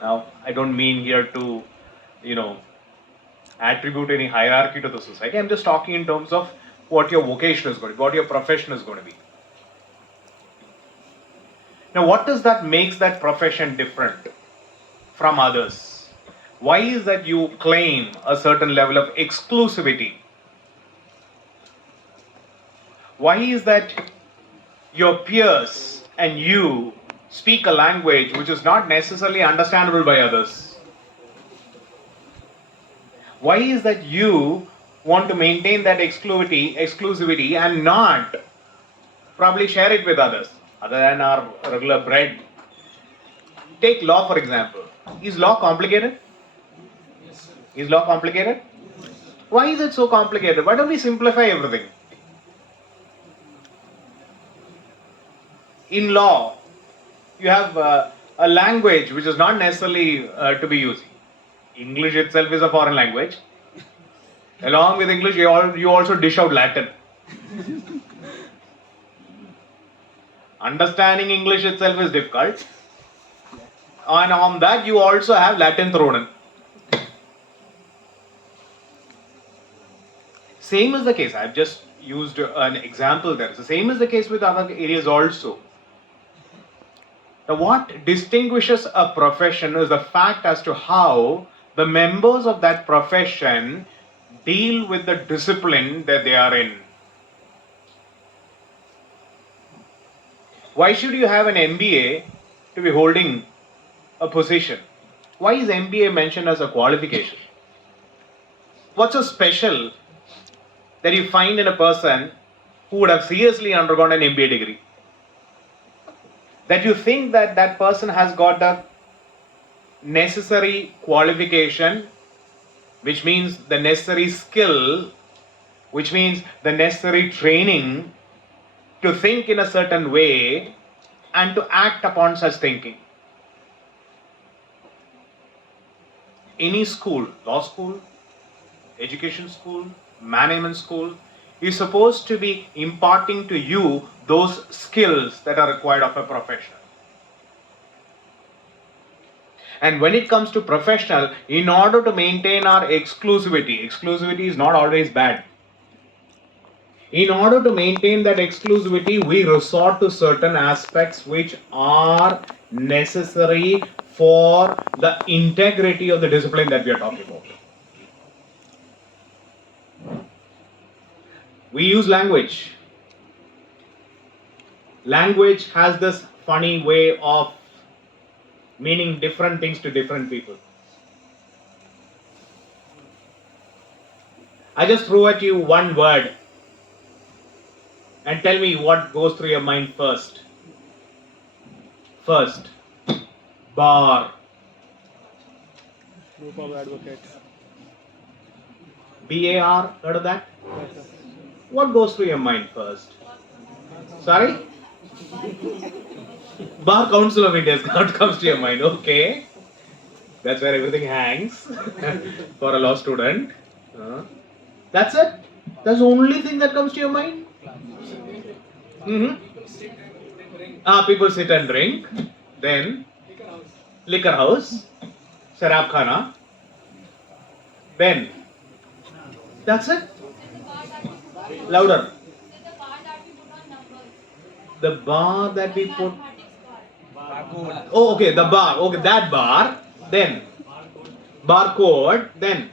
Now, I don't mean here to, attribute any hierarchy to the society. I'm just talking in terms of what your vocation is going to be, what your profession is going to be. Now, what is that makes that profession different from others? Why is that you claim a certain level of exclusivity? Why is that your peers and you speak a language which is not necessarily understandable by others? Why is that you want to maintain that exclusivity and not probably share it with others other than our regular bread? Take law for example. Is law complicated? Is law complicated? Why is it so complicated? Why don't we simplify everything? In law, you have a language which is not necessarily to be used. English itself is a foreign language. Along with English, you also dish out Latin. Understanding English itself is difficult. And on that, you also have Latin thrown in. Same is the case. I've just used an example there. The same is the case with other areas also. Now, what distinguishes a profession is the fact as to how the members of that profession deal with the discipline that they are in. Why should you have an MBA to be holding a position? Why is MBA mentioned as a qualification? What's so special that you find in a person who would have seriously undergone an MBA degree? That you think that that person has got the necessary qualification, which means the necessary skill, which means the necessary training to think in a certain way and to act upon such thinking. Any school, law school, education school, management school, is supposed to be imparting to you those skills that are required of a professional. And when it comes to professional, in order to maintain our exclusivity is not always bad. In order to maintain that exclusivity, we resort to certain aspects which are necessary for the integrity of the discipline that we are talking about. We use language. Language has this funny way of meaning different things to different people. I just throw at you one word and tell me what goes through your mind first. First, bar. Group of advocate. BAR, heard of that? What goes through your mind first? Sorry? Bar Council of India comes to your mind, okay. That's where everything hangs for a law student. That's it? That's the only thing that comes to your mind? People sit and drink. Then liquor house, Sharab Khana. Then that's it? Louder. The bar that we put. Oh, okay, the bar. Okay, that bar. Then barcode. Then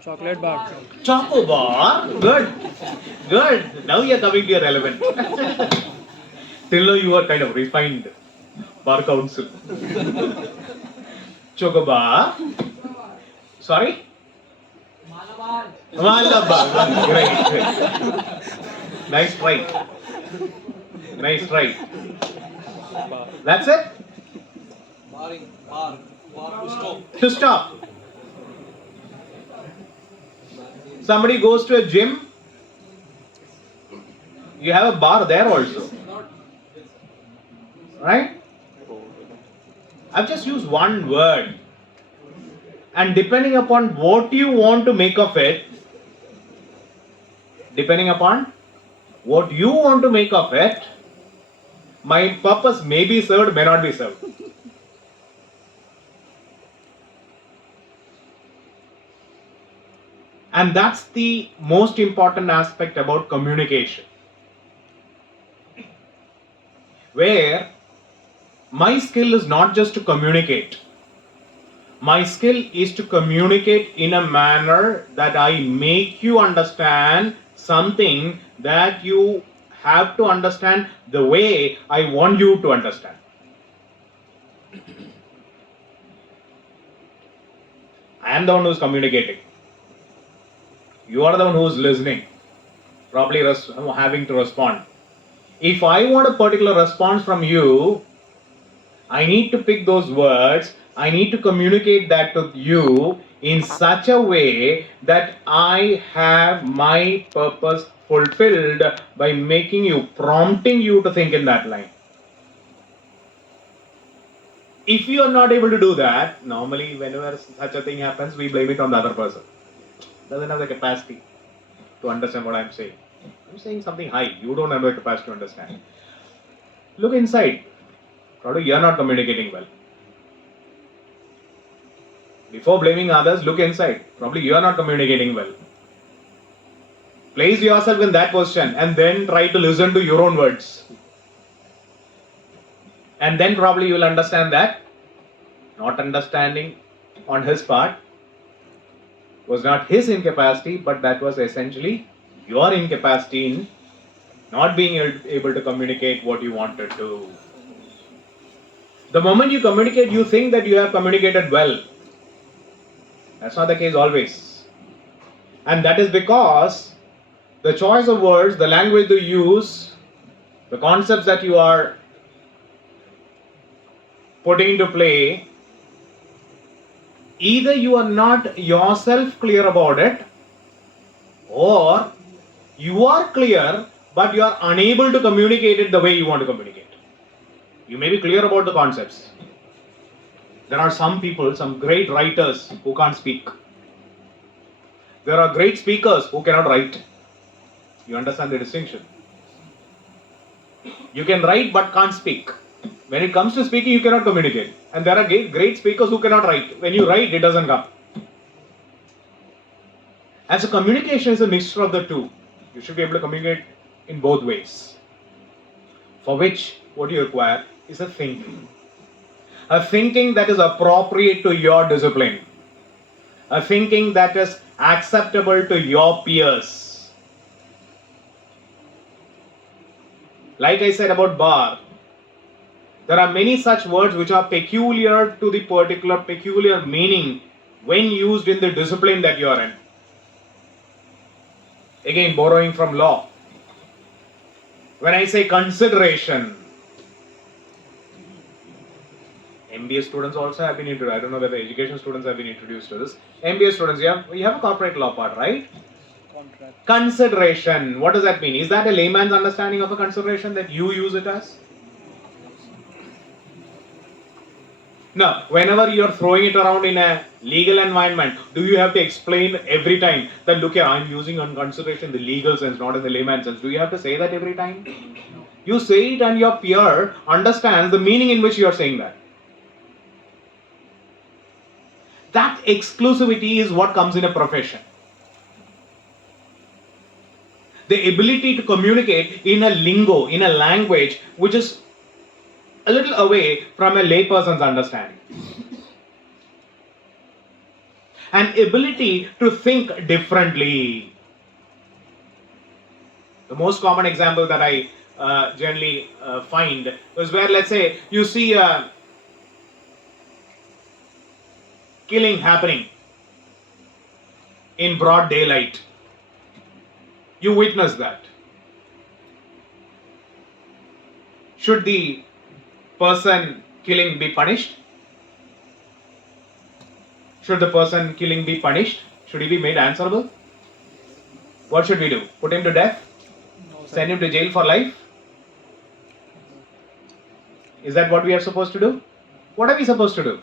Chocolate bar. Choco bar. Good. Good. Now you are coming to your relevant. Till now you are kind of refined. Bar council. Choco bar. Sorry? Malabar. Great. Nice try. Nice try. That's it? Bar to stop. To stop. Somebody goes to a gym. You have a bar there also. Right? I've just used one word. And depending upon what you want to make of it, my purpose may be served, may not be served. And that's the most important aspect about communication. Where my skill is not just to communicate. My skill is to communicate in a manner that I make you understand something that you have to understand the way I want you to understand. I am the one who is communicating. You are the one who is listening, probably having to respond. If I want a particular response from you, I need to pick those words, I need to communicate that to you in such a way that I have my purpose fulfilled by making you, prompting you to think in that line. If you are not able to do that, normally whenever such a thing happens, we blame it on the other person. Doesn't have the capacity to understand what I'm saying. I'm saying something high, you don't have the capacity to understand. Look inside. Probably you are not communicating well. Before blaming others, look inside. Probably you are not communicating well. Place yourself in that position and then try to listen to your own words. And then probably you will understand that not understanding on his part was not his incapacity, but that was essentially your incapacity in not being able to communicate what you wanted to. The moment you communicate, you think that you have communicated well. That's not the case always. And that is because the choice of words, the language you use, the concepts that you are putting into play, either you are not yourself clear about it, or you are clear but you are unable to communicate it the way you want to communicate. You may be clear about the concepts. There are some people, some great writers who can't speak. There are great speakers who cannot write. You understand the distinction? You can write but can't speak. When it comes to speaking, you cannot communicate. And there are great speakers who cannot write. When you write, it doesn't come. And so communication is a mixture of the two. You should be able to communicate in both ways. For which, what you require is a thinking. A thinking that is appropriate to your discipline. A thinking that is acceptable to your peers. Like I said about bar, there are many such words which are peculiar to the particular peculiar meaning when used in the discipline that you are in. Again, borrowing from law. When I say consideration, MBA students also have been introduced. I don't know whether education students have been introduced to this. MBA students, you have a corporate law part, right? Contract. Consideration. What does that mean? Is that a layman's understanding of a consideration that you use it as? No. Whenever you are throwing it around in a legal environment, do you have to explain every time that, look here, I'm using on consideration the legal sense, not in the layman's sense? Do you have to say that every time? You say it and your peer understands the meaning in which you are saying that. That exclusivity is what comes in a profession. The ability to communicate in a lingo, in a language which is a little away from a layperson's understanding. An ability to think differently. The most common example that I generally find is where, let's say, you see a killing happening in broad daylight. You witness that. Should the person killing be punished? Should the person killing be punished? Should he be made answerable? What should we do? Put him to death? No, sir. Send him to jail for life? Is that what we are supposed to do? What are we supposed to do?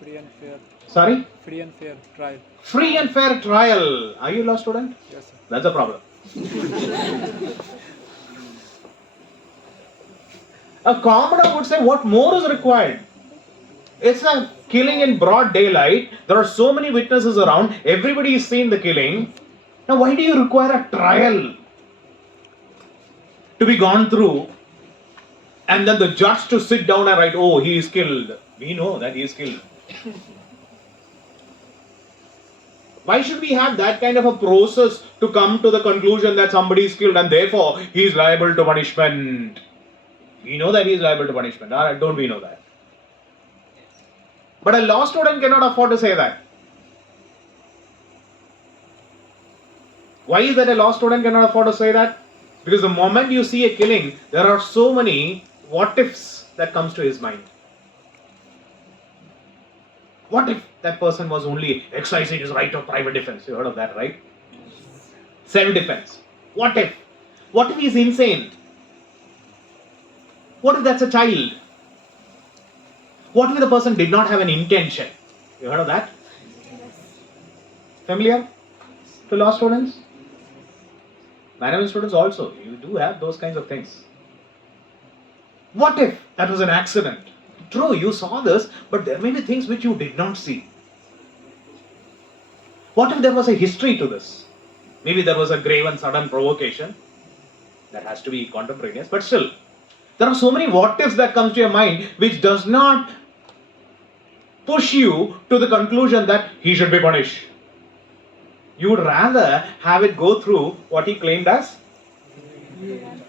Free and fair. Sorry? Free and fair trial. Free and fair trial. Are you a law student? Yes, sir. That's a problem. A commoner would say, what more is required? It's a killing in broad daylight. There are so many witnesses around. Everybody is seeing the killing. Now, why do you require a trial to be gone through and then the judge to sit down and write, oh, he is killed? We know that he is killed. Why should we have that kind of a process to come to the conclusion that somebody is killed and therefore he is liable to punishment? We know that he is liable to punishment. Don't we know that? But a law student cannot afford to say that. Why is that a law student cannot afford to say that? Because the moment you see a killing, there are so many what ifs that comes to his mind. What if that person was only exercising his right of private defense? You heard of that, right? Self-defense. What if? What if he's insane? What if that's a child? What if the person did not have an intention? You heard of that? Familiar to law students? Management students also. You do have those kinds of things. What if that was an accident? True, you saw this, but there may be things which you did not see. What if there was a history to this? Maybe there was a grave and sudden provocation. That has to be contemporaneous, but still, there are so many what ifs that comes to your mind which does not push you to the conclusion that he should be punished. You would rather have it go through what he claimed as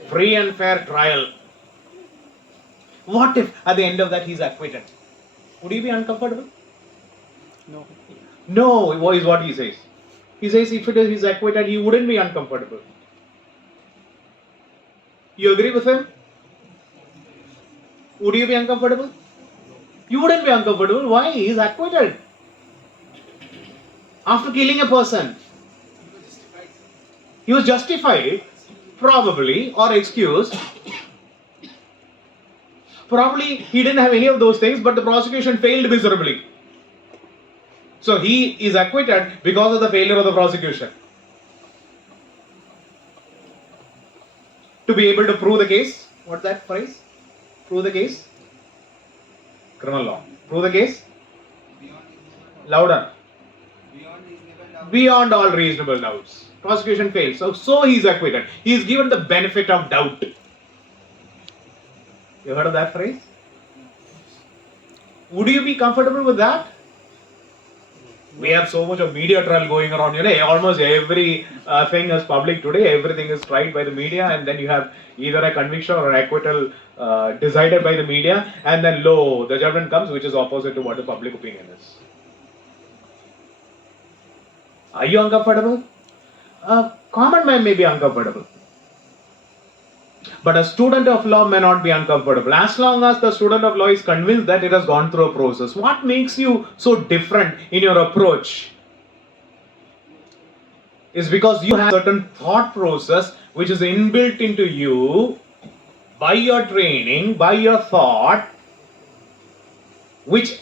free and fair trial. What if at the end of that he is acquitted? Would you be uncomfortable? No. No, is what he says. He says if it is he is acquitted, he wouldn't be uncomfortable. You agree with him? Would you be uncomfortable? You wouldn't be uncomfortable. Why? He is acquitted. After killing a person. He was justified, probably, or excused. Probably he didn't have any of those things, but the prosecution failed miserably. So he is acquitted because of the failure of the prosecution. To be able to prove the case, what's that phrase? Prove the case? Criminal law. Prove the case? Louder. Beyond all reasonable doubts. Prosecution fails. So he is acquitted. He is given the benefit of doubt. You heard of that phrase? Would you be comfortable with that? We have so much of media trial going around. Almost every thing is public today. Everything is tried by the media, and then you have either a conviction or an acquittal decided by the media, and then the judgment comes, which is opposite to what the public opinion is. Are you uncomfortable? Common man may be uncomfortable. But a student of law may not be uncomfortable. As long as the student of law is convinced that it has gone through a process. What makes you so different in your approach? Is because you have a certain thought process which is inbuilt into you by your training, by your thought, which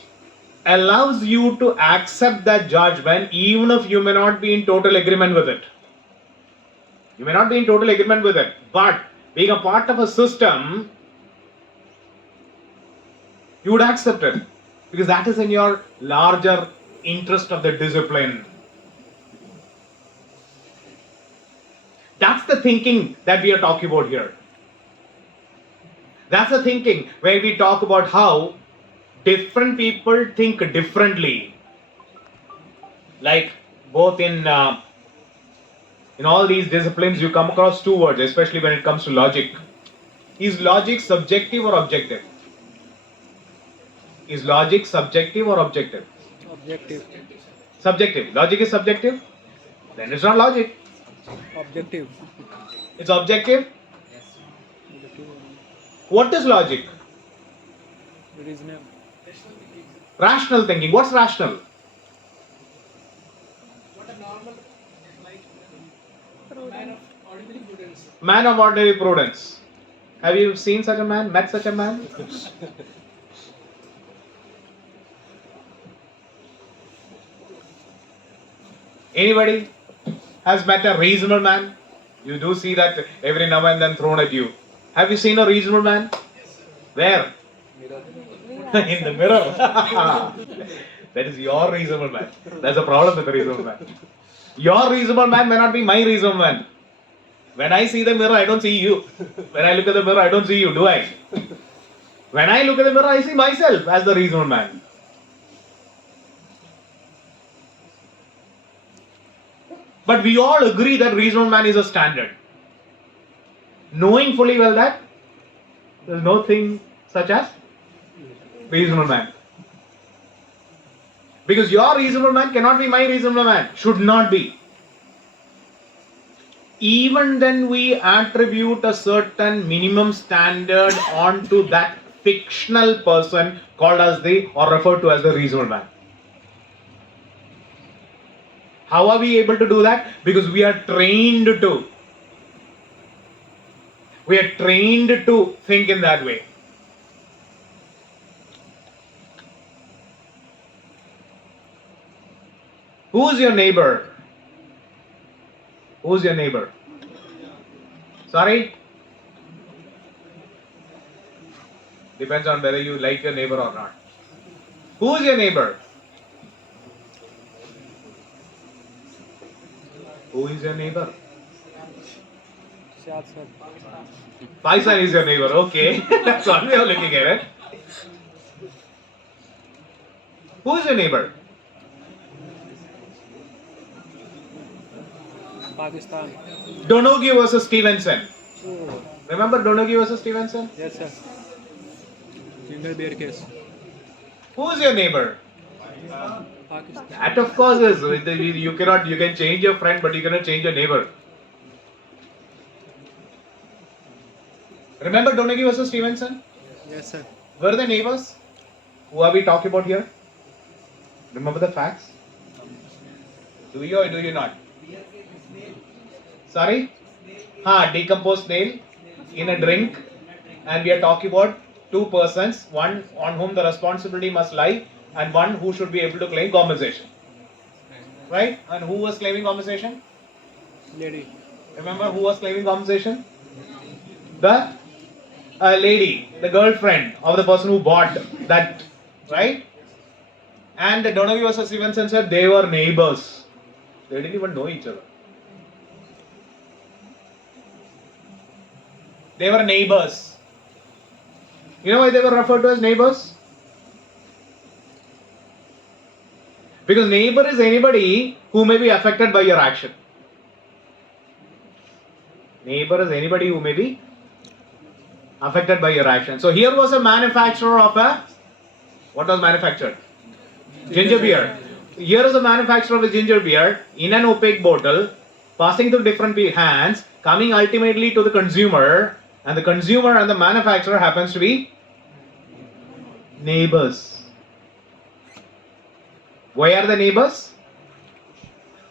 allows you to accept that judgment even if you may not be in total agreement with it. You may not be in total agreement with it, but being a part of a system, you would accept it because that is in your larger interest of the discipline. That's the thinking that we are talking about here. That's the thinking where we talk about how different people think differently. Like both in all these disciplines, you come across two words, especially when it comes to logic. Is logic subjective or objective? Is logic subjective or objective? Objective. Subjective. Logic is subjective? Then it's not logic. Objective. It's objective? Objective. What is logic? Reasonable. Rational thinking. What's rational? Man of ordinary prudence. Have you seen such a man? Met such a man? Anybody has met a reasonable man? You do see that every now and then thrown at you. Have you seen a reasonable man? Where? in the mirror. That is your reasonable man. That's a problem with the reasonable man. Your reasonable man may not be my reasonable man. When I see the mirror, I don't see you. When I look at the mirror, I don't see you, do I? When I look at the mirror, I see myself as the reasonable man. But we all agree that reasonable man is a standard. Knowing fully well that there is no thing such as reasonable man. Because your reasonable man cannot be my reasonable man. Should not be. Even then we attribute a certain minimum standard onto that fictional person called as the or referred to as the reasonable man. How are we able to do that? Because we are trained to. We are trained to think in that way. Who is your neighbor? Who is your neighbor? Sorry? Depends on whether you like your neighbor or not. Who is your neighbor? Who is your neighbor? Shad sir. Paisan is your neighbor, okay. That's one way of looking at it. Who is your neighbor? Pakistan. Donoghue versus Stevenson. Oh, Remember Donoghue versus Stevenson? yes sir. Ginger beer case. Who is your neighbor? Pakistan. That of course is. You can change your friend, but you cannot change your neighbor. Remember Donoghue versus Stevenson? Yes sir. Were the neighbors? Who are we talking about here? Remember the facts? Do you or do you not? Sorry? Decomposed snail in a drink, and we are talking about two persons, one on whom the responsibility must lie and one who should be able to claim compensation. Right? And who was claiming compensation? Lady. Remember who was claiming compensation? The lady, the girlfriend of the person who bought that, right? And Donoghue versus Stevenson said they were neighbors. They didn't even know each other. They were neighbors. You know why they were referred to as neighbors? Because neighbor is anybody who may be affected by your action. Neighbor is anybody who may be affected by your action. So here was a manufacturer of a, what was manufactured? Ginger beer. Here is a manufacturer of a ginger beer in an opaque bottle, passing through different hands, coming ultimately to the consumer, and the consumer and the manufacturer happens to be neighbors. Why are they neighbors?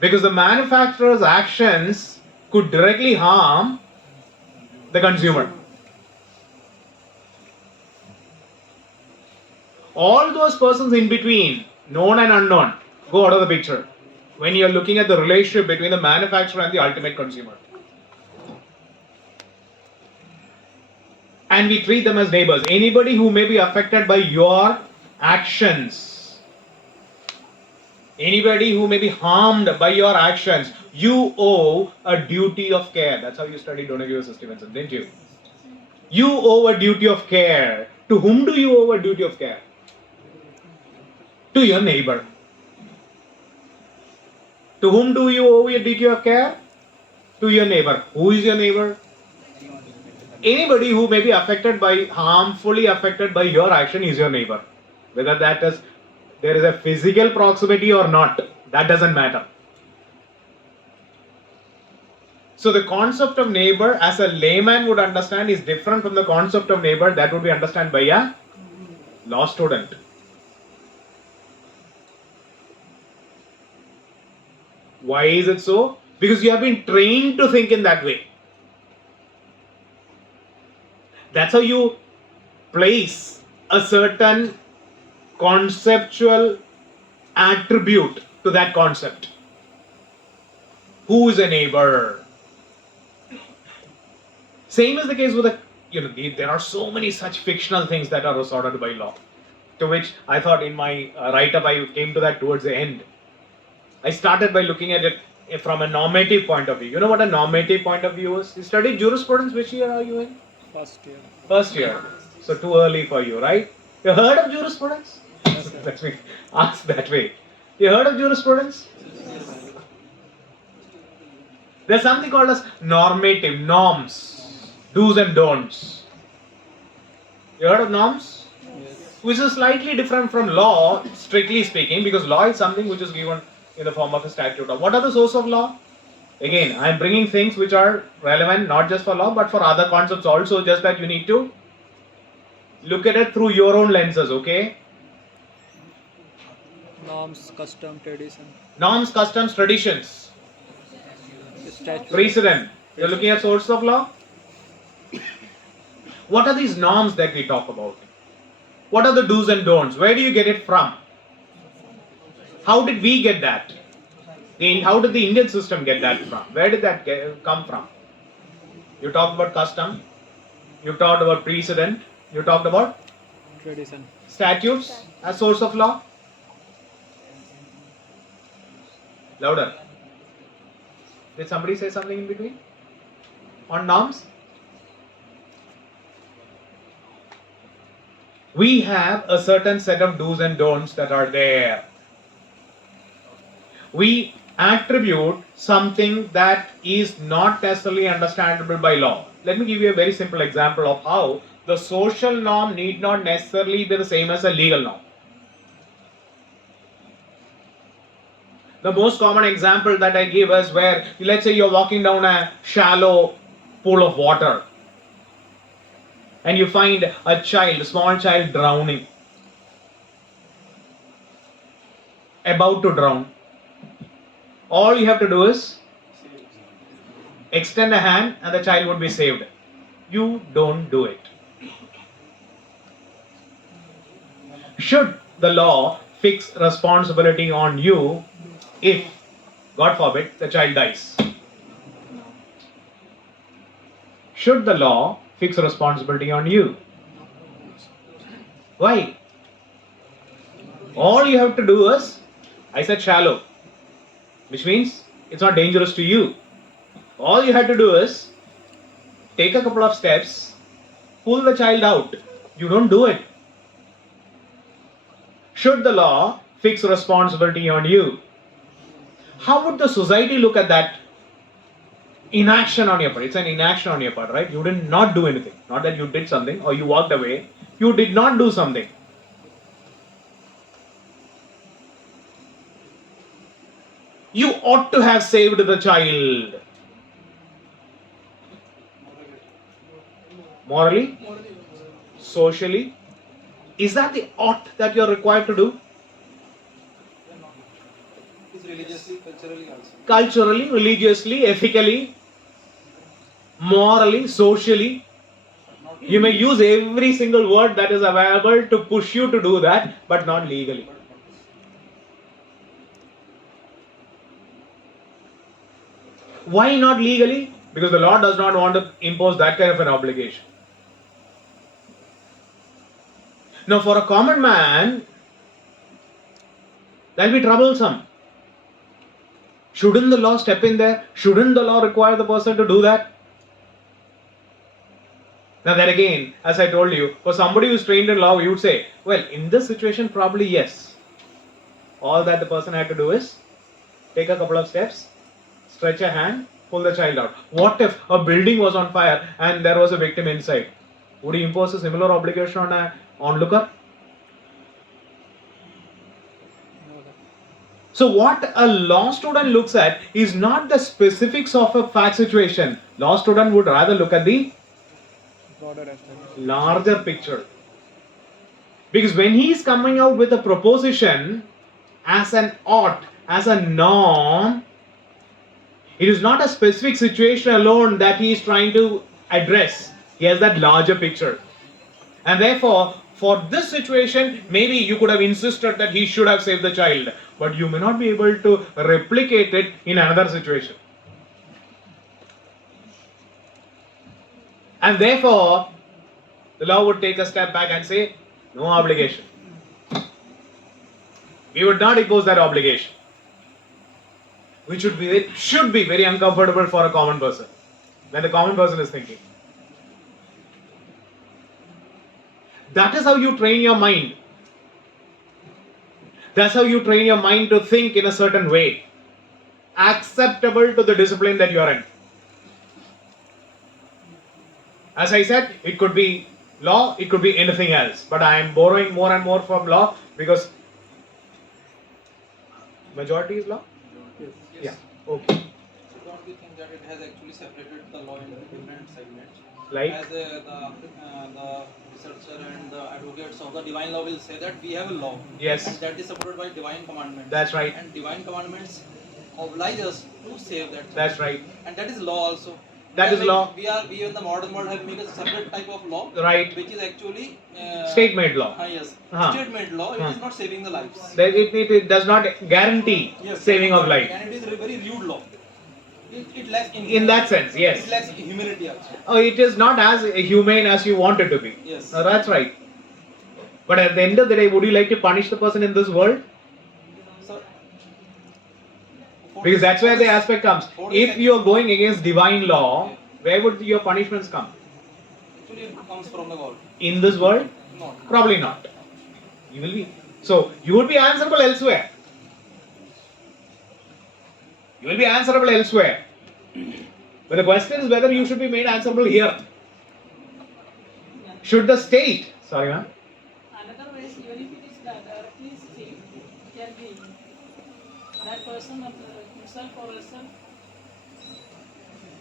Because the manufacturer's actions could directly harm the consumer. All those persons in between, known and unknown, go out of the picture when you are looking at the relationship between the manufacturer and the ultimate consumer. And we treat them as neighbors. Anybody who may be affected by your actions, anybody who may be harmed by your actions, you owe a duty of care. That's how you studied Donoghue versus Stevenson, didn't you? You owe a duty of care. To whom do you owe a duty of care? To your neighbor. To whom do you owe a duty of care? To your neighbor. Who is your neighbor? Anybody who may be affected by, harmfully affected by your action is your neighbor. Whether that is, there is a physical proximity or not, that doesn't matter. So the concept of neighbor as a layman would understand is different from the concept of neighbor that would be understood by a law student. Why is it so? Because you have been trained to think in that way. That's how you place a certain conceptual attribute to that concept. Who is a neighbor? Same is the case with there are so many such fictional things that are resorted by law. to which I thought in my write-up I came to that towards the end. I started by looking at it from a normative point of view. You know what a normative point of view is? You studied jurisprudence. Which year are you in? First year. First year. So too early for you, right? You heard of jurisprudence? Yes, sir. Let me ask that way. You heard of jurisprudence? There's something called as normative, norms, do's and don'ts. You heard of norms? Yes. Which is slightly different from law, strictly speaking, because law is something which is given in the form of a statute. What are the source of law? Again, I am bringing things which are relevant not just for law but for other concepts also, just that you need to look at it through your own lenses, okay? Norms, custom, tradition. Norms, customs, traditions, Statute. precedent. You're looking at source of law? What are these norms that we talk about? What are the do's and don'ts? Where do you get it from? How did we get that? How did the Indian system get that from? Where did that come from? You talked about custom, you talked about precedent, you talked about Tradition. statutes as source of law. Louder. Did somebody say something in between? On norms? We have a certain set of do's and don'ts that are there. We attribute something that is not necessarily understandable by law. Let me give you a very simple example of how the social norm need not necessarily be the same as a legal norm. The most common example that I give is where, let's say you're walking down a shallow pool of water and you find a child, a small child drowning, about to drown. All you have to do is extend a hand and the child would be saved. You don't do it. Should the law fix responsibility on you if, God forbid, the child dies? Should the law fix responsibility on you? Why? All you have to do is, I said shallow, which means it's not dangerous to you. All you have to do is take a couple of steps, pull the child out. You don't do it. Should the law fix responsibility on you? How would the society look at that inaction on your part? It's an inaction on your part, right? You did not do anything. Not that you did something or you walked away. You did not do something. You ought to have saved the child. Morally? Socially? Is that the ought that you're required to do? Religiously, culturally also. Culturally, religiously, ethically, morally, socially. You may use every single word that is available to push you to do that, but not legally. Why not legally? Because the law does not want to impose that kind of an obligation. Now, for a common man, that will be troublesome. Shouldn't the law step in there? Shouldn't the law require the person to do that? Now, then again, as I told you, for somebody who's trained in law, you would say, well, in this situation, probably yes. All that the person had to do is take a couple of steps, stretch a hand, pull the child out. What if a building was on fire and there was a victim inside? Would he impose a similar obligation on an onlooker? So what a law student looks at is not the specifics of a fact situation. Law student would rather look at the Broader aspect. larger picture. Because when he is coming out with a proposition as an ought, as a norm, it is not a specific situation alone that he is trying to address. He has that larger picture. And therefore, for this situation, maybe you could have insisted that he should have saved the child, but you may not be able to replicate it in another situation. And therefore, the law would take a step back and say, no obligation. We would not impose that obligation, which should be very uncomfortable for a common person when the common person is thinking. That is how you train your mind. That's how you train your mind to think in a certain way, acceptable to the discipline that you are in. As I said, it could be law, it could be anything else. But I am borrowing more and more from law because majority is law? Yes. Yeah. Okay. So don't we think that it has actually separated the law into different segments? Like? As the researcher and the advocates of the divine law will say that we have a law. Yes. And that is supported by divine commandments. That's right. And divine commandments oblige us to save that. That's right. And that is law also. That is law. We in the modern world have made a separate type of law. Right. Which is actually State-made law. Yes. Uh-huh. State-made law. It is not saving the lives. It does not guarantee saving of life. And it is a very rude law. It lacks In that sense, yes. It lacks humility also. Oh, it is not as humane as you want it to be. Yes. That's right. But at the end of the day, would you like to punish the person in this world? So, Because that's where the aspect comes. If you are going against divine law, where would your punishments come? Actually, it comes from the God. In this world? No. Probably not. You will be. So, you would be answerable elsewhere. You will be answerable elsewhere. But the question is whether you should be made answerable here. Should the state... Sorry, ma'am? Another way is, even if it is directly state, it can be that person of himself or herself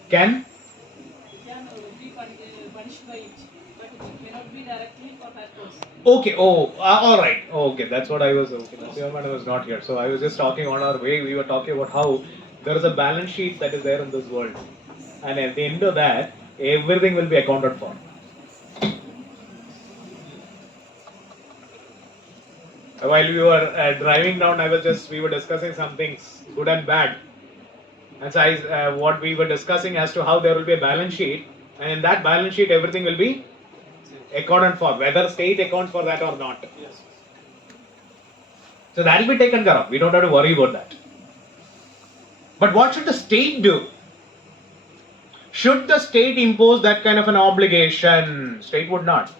Can? be punished by it, but it may not be directly for that person. Okay, alright. Okay, that's what I was... Okay, that's why I was not here. So I was just talking on our way. We were talking about how there is a balance sheet that is there in this world. And at the end of that, everything will be accounted for. While we were driving down, we were discussing some things, good and bad. And so what we were discussing as to how there will be a balance sheet, and in that balance sheet, everything will be accounted for, whether state accounts for that or not. Yes. So that will be taken care of. We don't have to worry about that. But what should the state do? Should the state impose that kind of an obligation? State would not.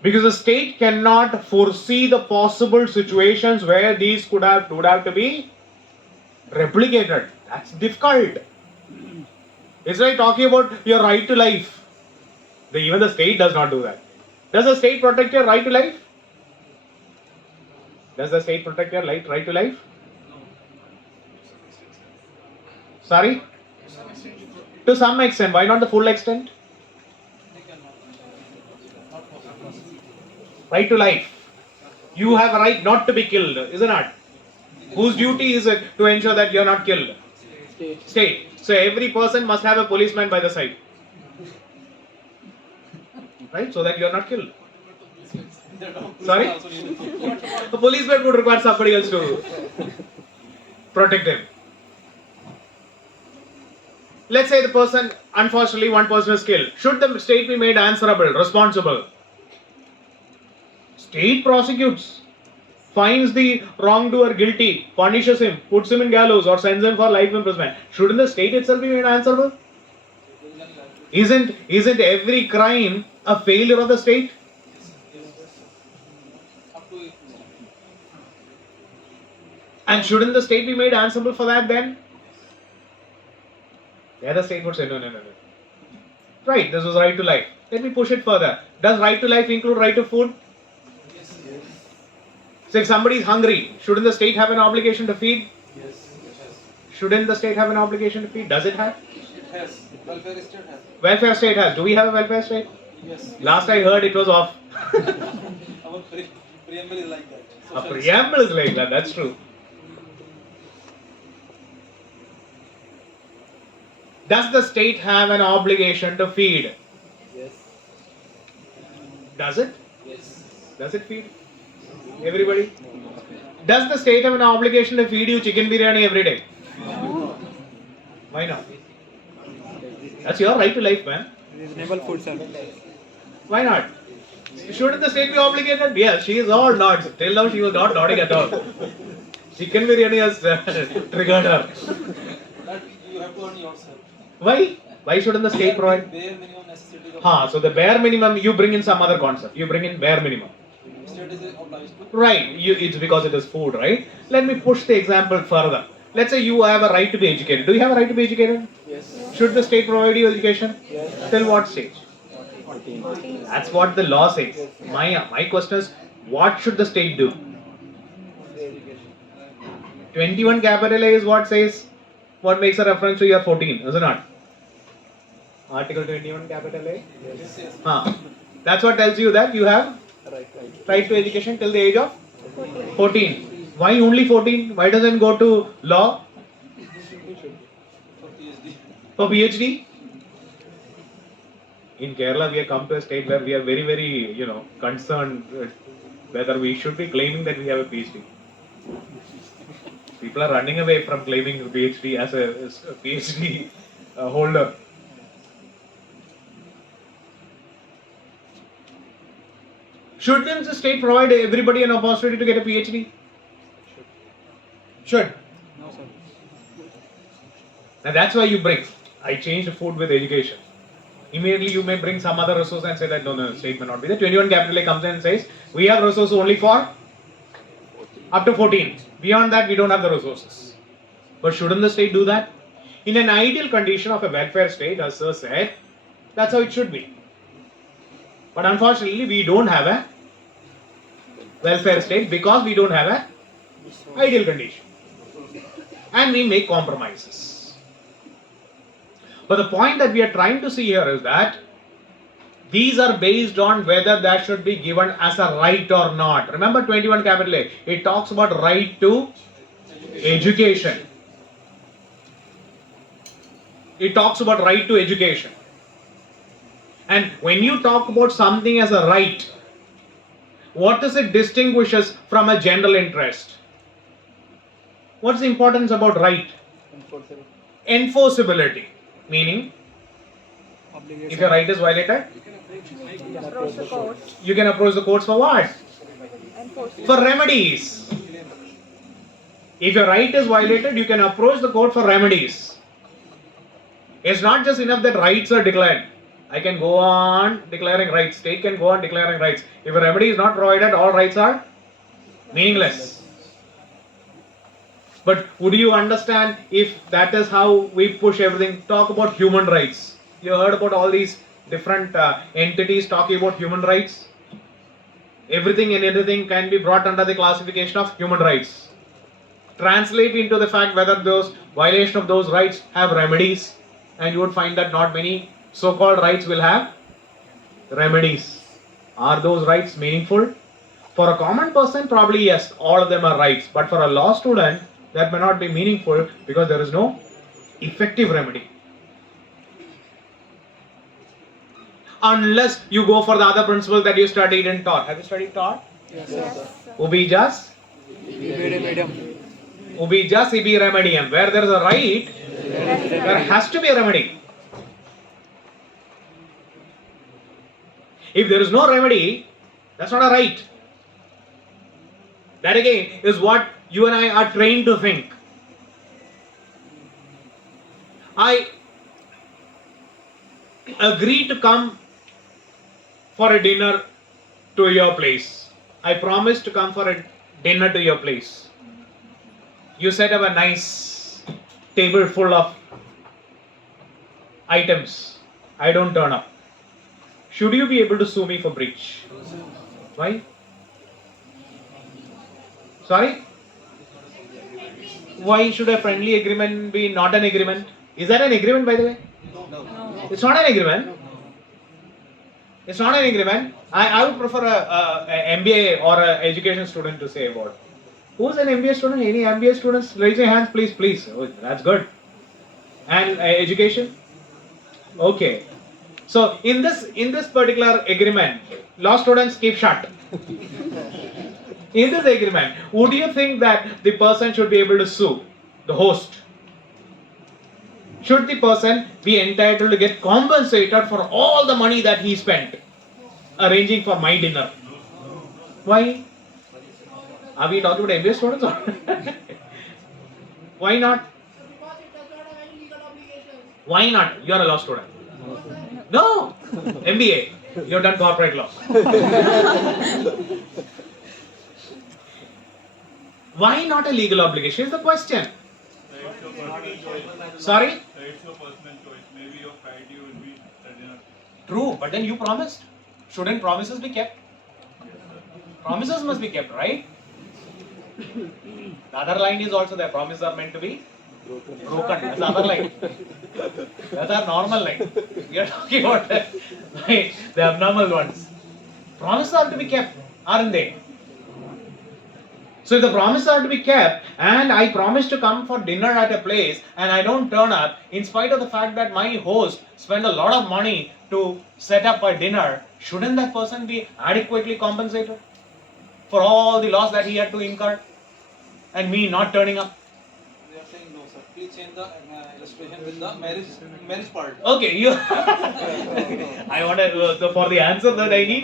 Because the state cannot foresee the possible situations where these would have to be replicated. That's difficult. It's like talking about your right to life. Even the state does not do that. Does the state protect your right to life? Does the state protect your right to life? Sorry? To some extent. Why not the full extent? Right to life. You have a right not to be killed, isn't it? Whose duty is it to ensure that you are not killed? State. So every person must have a policeman by the side. Right? So that you are not killed. Sorry? The policeman would require somebody else to protect him. Let's say the person, unfortunately, one person is killed. Should the state be made answerable, responsible? State prosecutes, finds the wrongdoer guilty, punishes him, puts him in gallows or sends him for life imprisonment. Shouldn't the state itself be made answerable? Isn't every crime a failure of the state? And shouldn't the state be made answerable for that then? The other state would say, no. Right, this was right to life. Let me push it further. Does right to life include right to food? Yes. So if somebody is hungry, shouldn't the state have an obligation to feed? Yes. It has. Shouldn't the state have an obligation to feed? Does it have? It has. Welfare state has. Welfare state has. Do we have a welfare state? Yes. Last I heard it was off. Our preamble is like that. A preamble is like that, that's true. Does the state have an obligation to feed? Yes. Does it? Yes. Does it feed everybody? Does the state have an obligation to feed you chicken biryani every day? No. Why not? That's your right to life, man. Reasonable food service. Why not? Shouldn't the state be obligated? Yes, she is all nods. Till now she was not nodding at all. Chicken biryani has triggered her. That you have to earn yourself. Why? Why shouldn't the state provide? Bare minimum necessity. So the bare minimum, you bring in some other concept. You bring in bare minimum. State is obliged to. Right, it's because it is food, right? Let me push the example further. Let's say you have a right to be educated. Do you have a right to be educated? Yes. Should the state provide you education? Yes. Till what stage? 14. That's what the law says. My question is, what should the state do? 21 capital A is what says, what makes a reference to year 14, is it not? Article 21 capital A? Yes, yes. That's what tells you that you have Right. right to education till the age of 14. Why only 14? Why doesn't go to law For PhD. for PhD? In Kerala, we have come to a state where we are very, very, concerned whether we should be claiming that we have a PhD. People are running away from claiming a PhD as a PhD holder. Shouldn't the state provide everybody an opportunity to get a PhD? Should. No, sir. And that's why you bring. I changed food with education. Immediately you may bring some other resource and say that no, state may not be there. 21 capital A comes in and says, we have resources only for up to 14. Beyond that, we don't have the resources. But shouldn't the state do that? In an ideal condition of a welfare state, as Sir said, that's how it should be. But unfortunately, we don't have a welfare state because we don't have a ideal condition. And we make compromises. But the point that we are trying to see here is that these are based on whether that should be given as a right or not. Remember 21 capital A, it talks about right to education. It talks about right to education. And when you talk about something as a right, what does it distinguishes from a general interest? What's the importance about right? Enforceable. Enforceability. Meaning, Obligation. if your right is violated, You can approach the court. you can approach the courts for what? For remedies. If your right is violated, you can approach the court for remedies. It's not just enough that rights are declared. I can go on declaring rights. State can go on declaring rights. If a remedy is not provided, all rights are meaningless. But would you understand if that is how we push everything? Talk about human rights. You heard about all these different entities talking about human rights? Everything and anything can be brought under the classification of human rights. Translate into the fact whether those violation of those rights have remedies, and you would find that not many so-called rights will have remedies. Are those rights meaningful? For a common person, probably yes, all of them are rights. But for a law student, that may not be meaningful because there is no effective remedy. Unless you go for the other principles that you studied and taught. Have you studied taught? Yes, sir. Ubi jas, Medium. ubi jas ibi remedium. Where there is a right, there has to be a remedy. If there is no remedy, that's not a right. That again is what you and I are trained to think. I agree to come for a dinner to your place. I promise to come for a dinner to your place. You set up a nice table full of items. I don't turn up. Should you be able to sue me for breach? Why? Sorry? Why should a friendly agreement be not an agreement? Is that an agreement, by the way? No. It's not an agreement. It's not an agreement. I would prefer a MBA or an education student to say about. Who's an MBA student? Any MBA students? Raise your hands, please, please. Oh, that's good. And education? Okay. So in this particular agreement, law students keep shut. In this agreement, would you think that the person should be able to sue the host? Should the person be entitled to get compensated for all the money that he spent? arranging for my dinner. Why? Are we talking about MBA students or? Why not? Why not? You are a law student. No! MBA. You have done corporate law. Why not a legal obligation is the question. It's your personal choice. Sorry? It's your personal choice. Maybe your priority will be the dinner. True, but then you promised. Shouldn't promises be kept? Promises must be kept, right? The other line is also there. Promises are meant to be broken. That's the other line. That's our normal line. We are talking about the abnormal ones. Promises are to be kept, aren't they? So if the promises are to be kept, and I promise to come for dinner at a place, and I don't turn up, in spite of the fact that my host spent a lot of money to set up a dinner, shouldn't that person be adequately compensated for all the loss that he had to incur, and me not turning up? They are saying no, sir. Please change the illustration with the marriage part. Okay, you. I want to. So for the answer that I need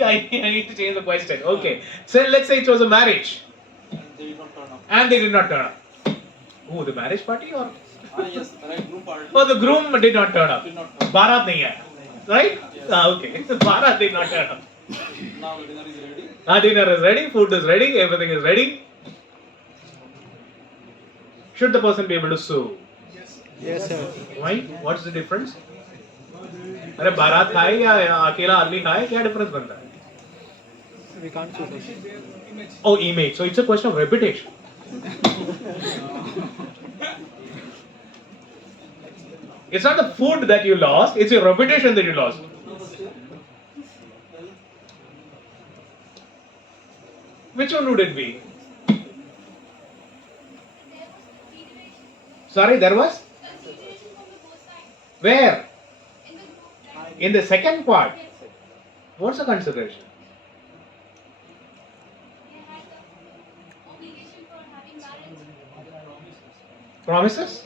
to change the question. Okay, so let's say it was a marriage, And they did not turn up. and they did not turn up. Who, the marriage party or? Yes, the right group part. Oh, the groom did not turn up. Did not turn up. Bharat nahi hai, right? Yes. Okay. So Bharat did not turn up. Now the dinner is ready. Dinner is ready, food is ready, everything is ready. Should the person be able to sue? Yes, sir. Why? What's the difference? अरे बारात खाए या अकेला आदमी खाए, क्या difference बनता है? We can't sue this. Oh, image. So it's a question of reputation. It's not the food that you lost, it's your reputation that you lost. Which one would it be? Sorry, there was? Where? In the second part. What's the consideration? Promises?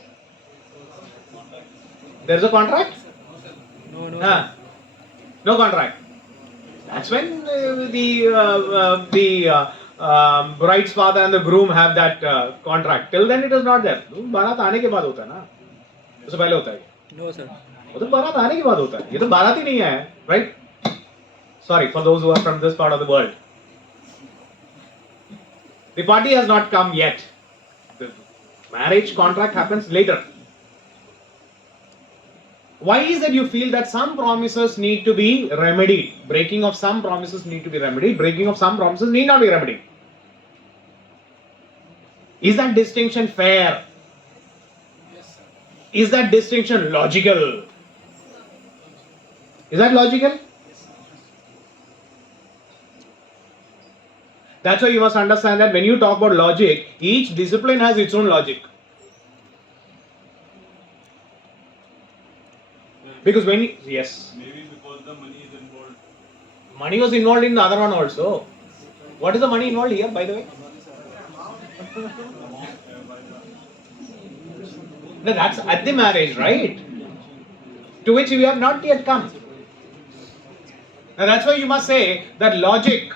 There's a contract? No, no. Ah, no contract. That's when bride's father and the groom have that contract. Till then it is not there. बारात आने के बाद होता है ना. उससे पहले होता है. No, sir. वो तो बारात आने के बाद होता है. ये तो बारात ही नहीं है, right? Sorry for those who are from this part of the world. The party has not come yet. The marriage contract happens later. Why is that you feel that some promises need to be remedied? Breaking of some promises need to be remedied. Breaking of some promises need not be remedied. Is that distinction fair? Is that distinction logical? Is that logical? That's why you must understand that when you talk about logic, each discipline has its own logic. Because when you, yes, Maybe because the money is involved. money was involved in the other one also. What is the money involved here, by the way? No, that's at the marriage, right? To which we have not yet come. Now that's why you must say that logic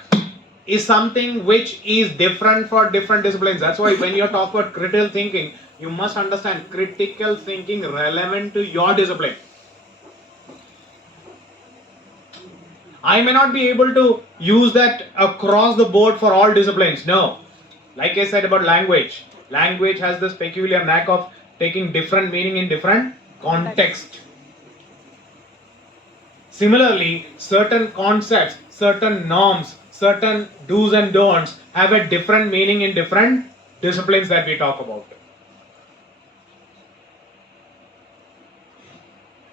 is something which is different for different disciplines. That's why when you talk about critical thinking, you must understand critical thinking relevant to your discipline. I may not be able to use that across the board for all disciplines. No. Like I said about language. Language has this peculiar knack of taking different meaning in different context. Similarly, certain concepts, certain norms, certain do's and don'ts have a different meaning in different disciplines that we talk about.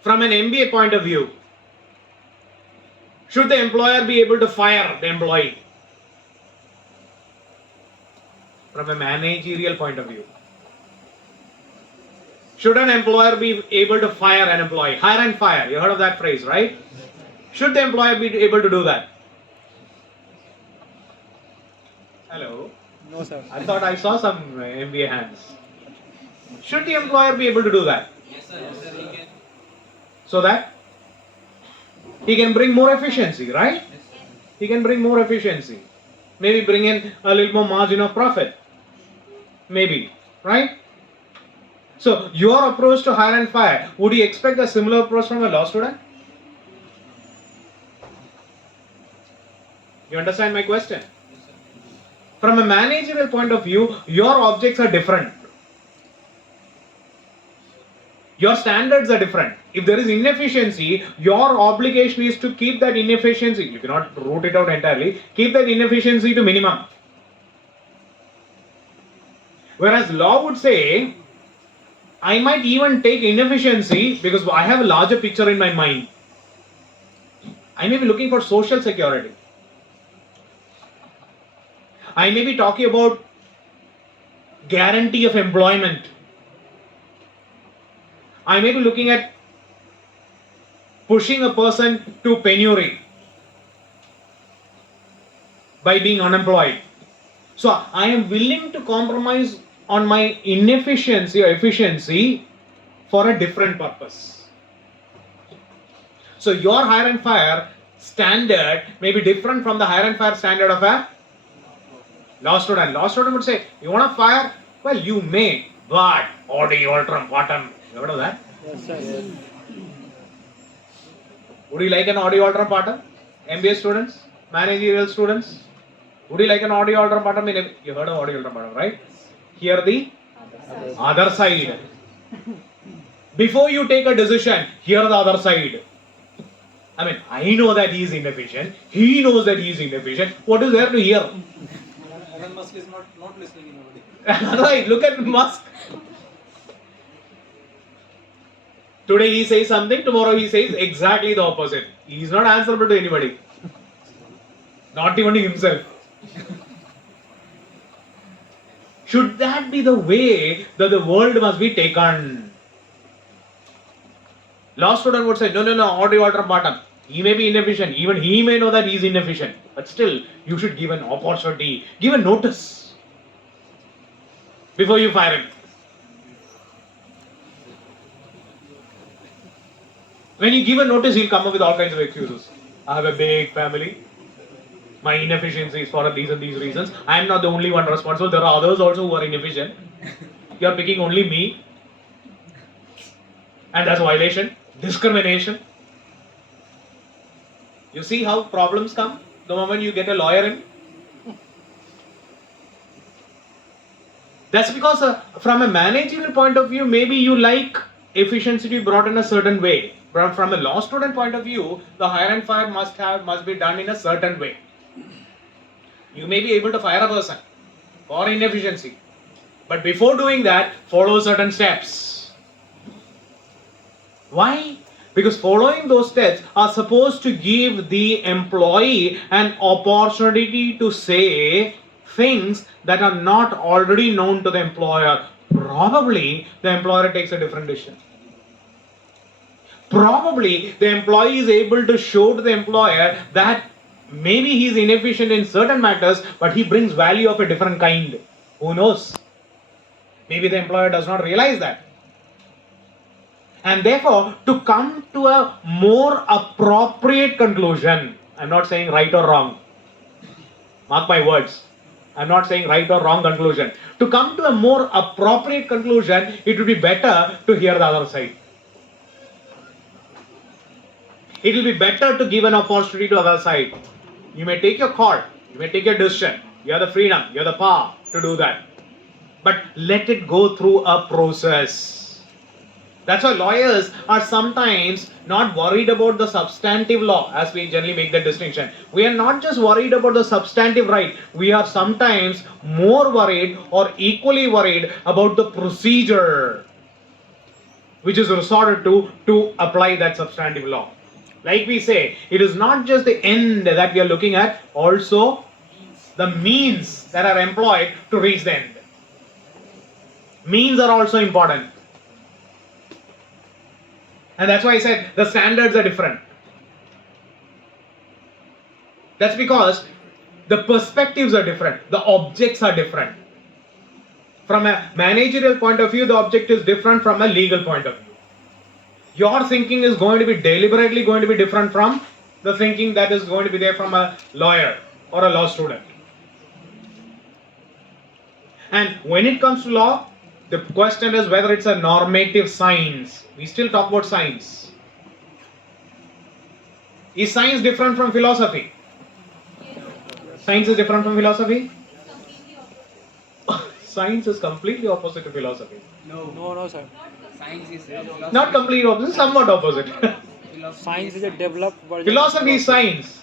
From an MBA point of view, should the employer be able to fire the employee? From a managerial point of view, should an employer be able to fire an employee? Hire and fire. You heard of that phrase, right? Should the employer be able to do that? Hello? No, sir. I thought I saw some MBA hands. Should the employer be able to do that? Yes, sir. Yes, sir. He can. So that he can bring more efficiency, right? he can bring more efficiency. Maybe bring in a little more margin of profit. Maybe, right? So your approach to hire and fire, would you expect a similar approach from a law student? You understand my question? From a managerial point of view, your objects are different. Your standards are different. If there is inefficiency, your obligation is to keep that inefficiency. You cannot root it out entirely. Keep that inefficiency to minimum. Whereas law would say, I might even take inefficiency because I have a larger picture in my mind. I may be looking for social security. I may be talking about guarantee of employment. I may be looking at pushing a person to penury by being unemployed. So I am willing to compromise on my inefficiency or efficiency for a different purpose. So your hire and fire standard may be different from the hire and fire standard of a law student. Law student would say, you want to fire? Well, you may, but odi altrum patam. You heard of that? Yes, sir. Yes. Would you like an odi altrum patam? MBA students? Managerial students? Would you like an odi altrum patam? You heard of odi altrum patam, right? Hear the other side. Before you take a decision, hear the other side. I mean, I know that he is inefficient. He knows that he is inefficient. What is there to hear? Elon Musk is not listening in nobody. Right, look at Musk. Today he says something, tomorrow he says exactly the opposite. He is not answerable to anybody. Not even to himself. Should that be the way that the world must be taken? Law student would say, no, odi altrum patam. He may be inefficient, even he may know that he is inefficient. But still, you should give an opportunity, give a notice before you fire him. When you give a notice, he'll come up with all kinds of excuses. I have a big family. My inefficiency is for these and these reasons. I am not the only one responsible. There are others also who are inefficient. You are picking only me. And that's a violation. Discrimination. You see how problems come the moment you get a lawyer in? That's because from a managerial point of view, maybe you like efficiency to be brought in a certain way. But from a law student point of view, the hire and fire must be done in a certain way. You may be able to fire a person for inefficiency. But before doing that, follow certain steps. Why? Because following those steps are supposed to give the employee an opportunity to say things that are not already known to the employer. Probably the employer takes a different decision. Probably the employee is able to show to the employer that maybe he is inefficient in certain matters, but he brings value of a different kind. Who knows? Maybe the employer does not realize that. And therefore, to come to a more appropriate conclusion, I'm not saying right or wrong. Mark my words. I'm not saying right or wrong conclusion. To come to a more appropriate conclusion, it would be better to hear the other side. It will be better to give an opportunity to the other side. You may take your call. You may take your decision. You have the freedom. You have the power to do that. But let it go through a process. That's why lawyers are sometimes not worried about the substantive law, as we generally make the distinction. We are not just worried about the substantive right. We are sometimes more worried or equally worried about the procedure which is resorted to apply that substantive law. Like we say, it is not just the end that we are looking at, also the means that are employed to reach the end. Means are also important. And that's why I said the standards are different. That's because the perspectives are different. The objects are different. From a managerial point of view, the object is different from a legal point of view. Your thinking is going to be deliberately going to be different from the thinking that is going to be there from a lawyer or a law student. And when it comes to law, the question is whether it's a normative science. We still talk about science. Is science different from philosophy? Science is different from philosophy? Science is completely opposite to philosophy. No, sir. Science is Not completely opposite, somewhat opposite. Science is a developed version. Philosophy is science.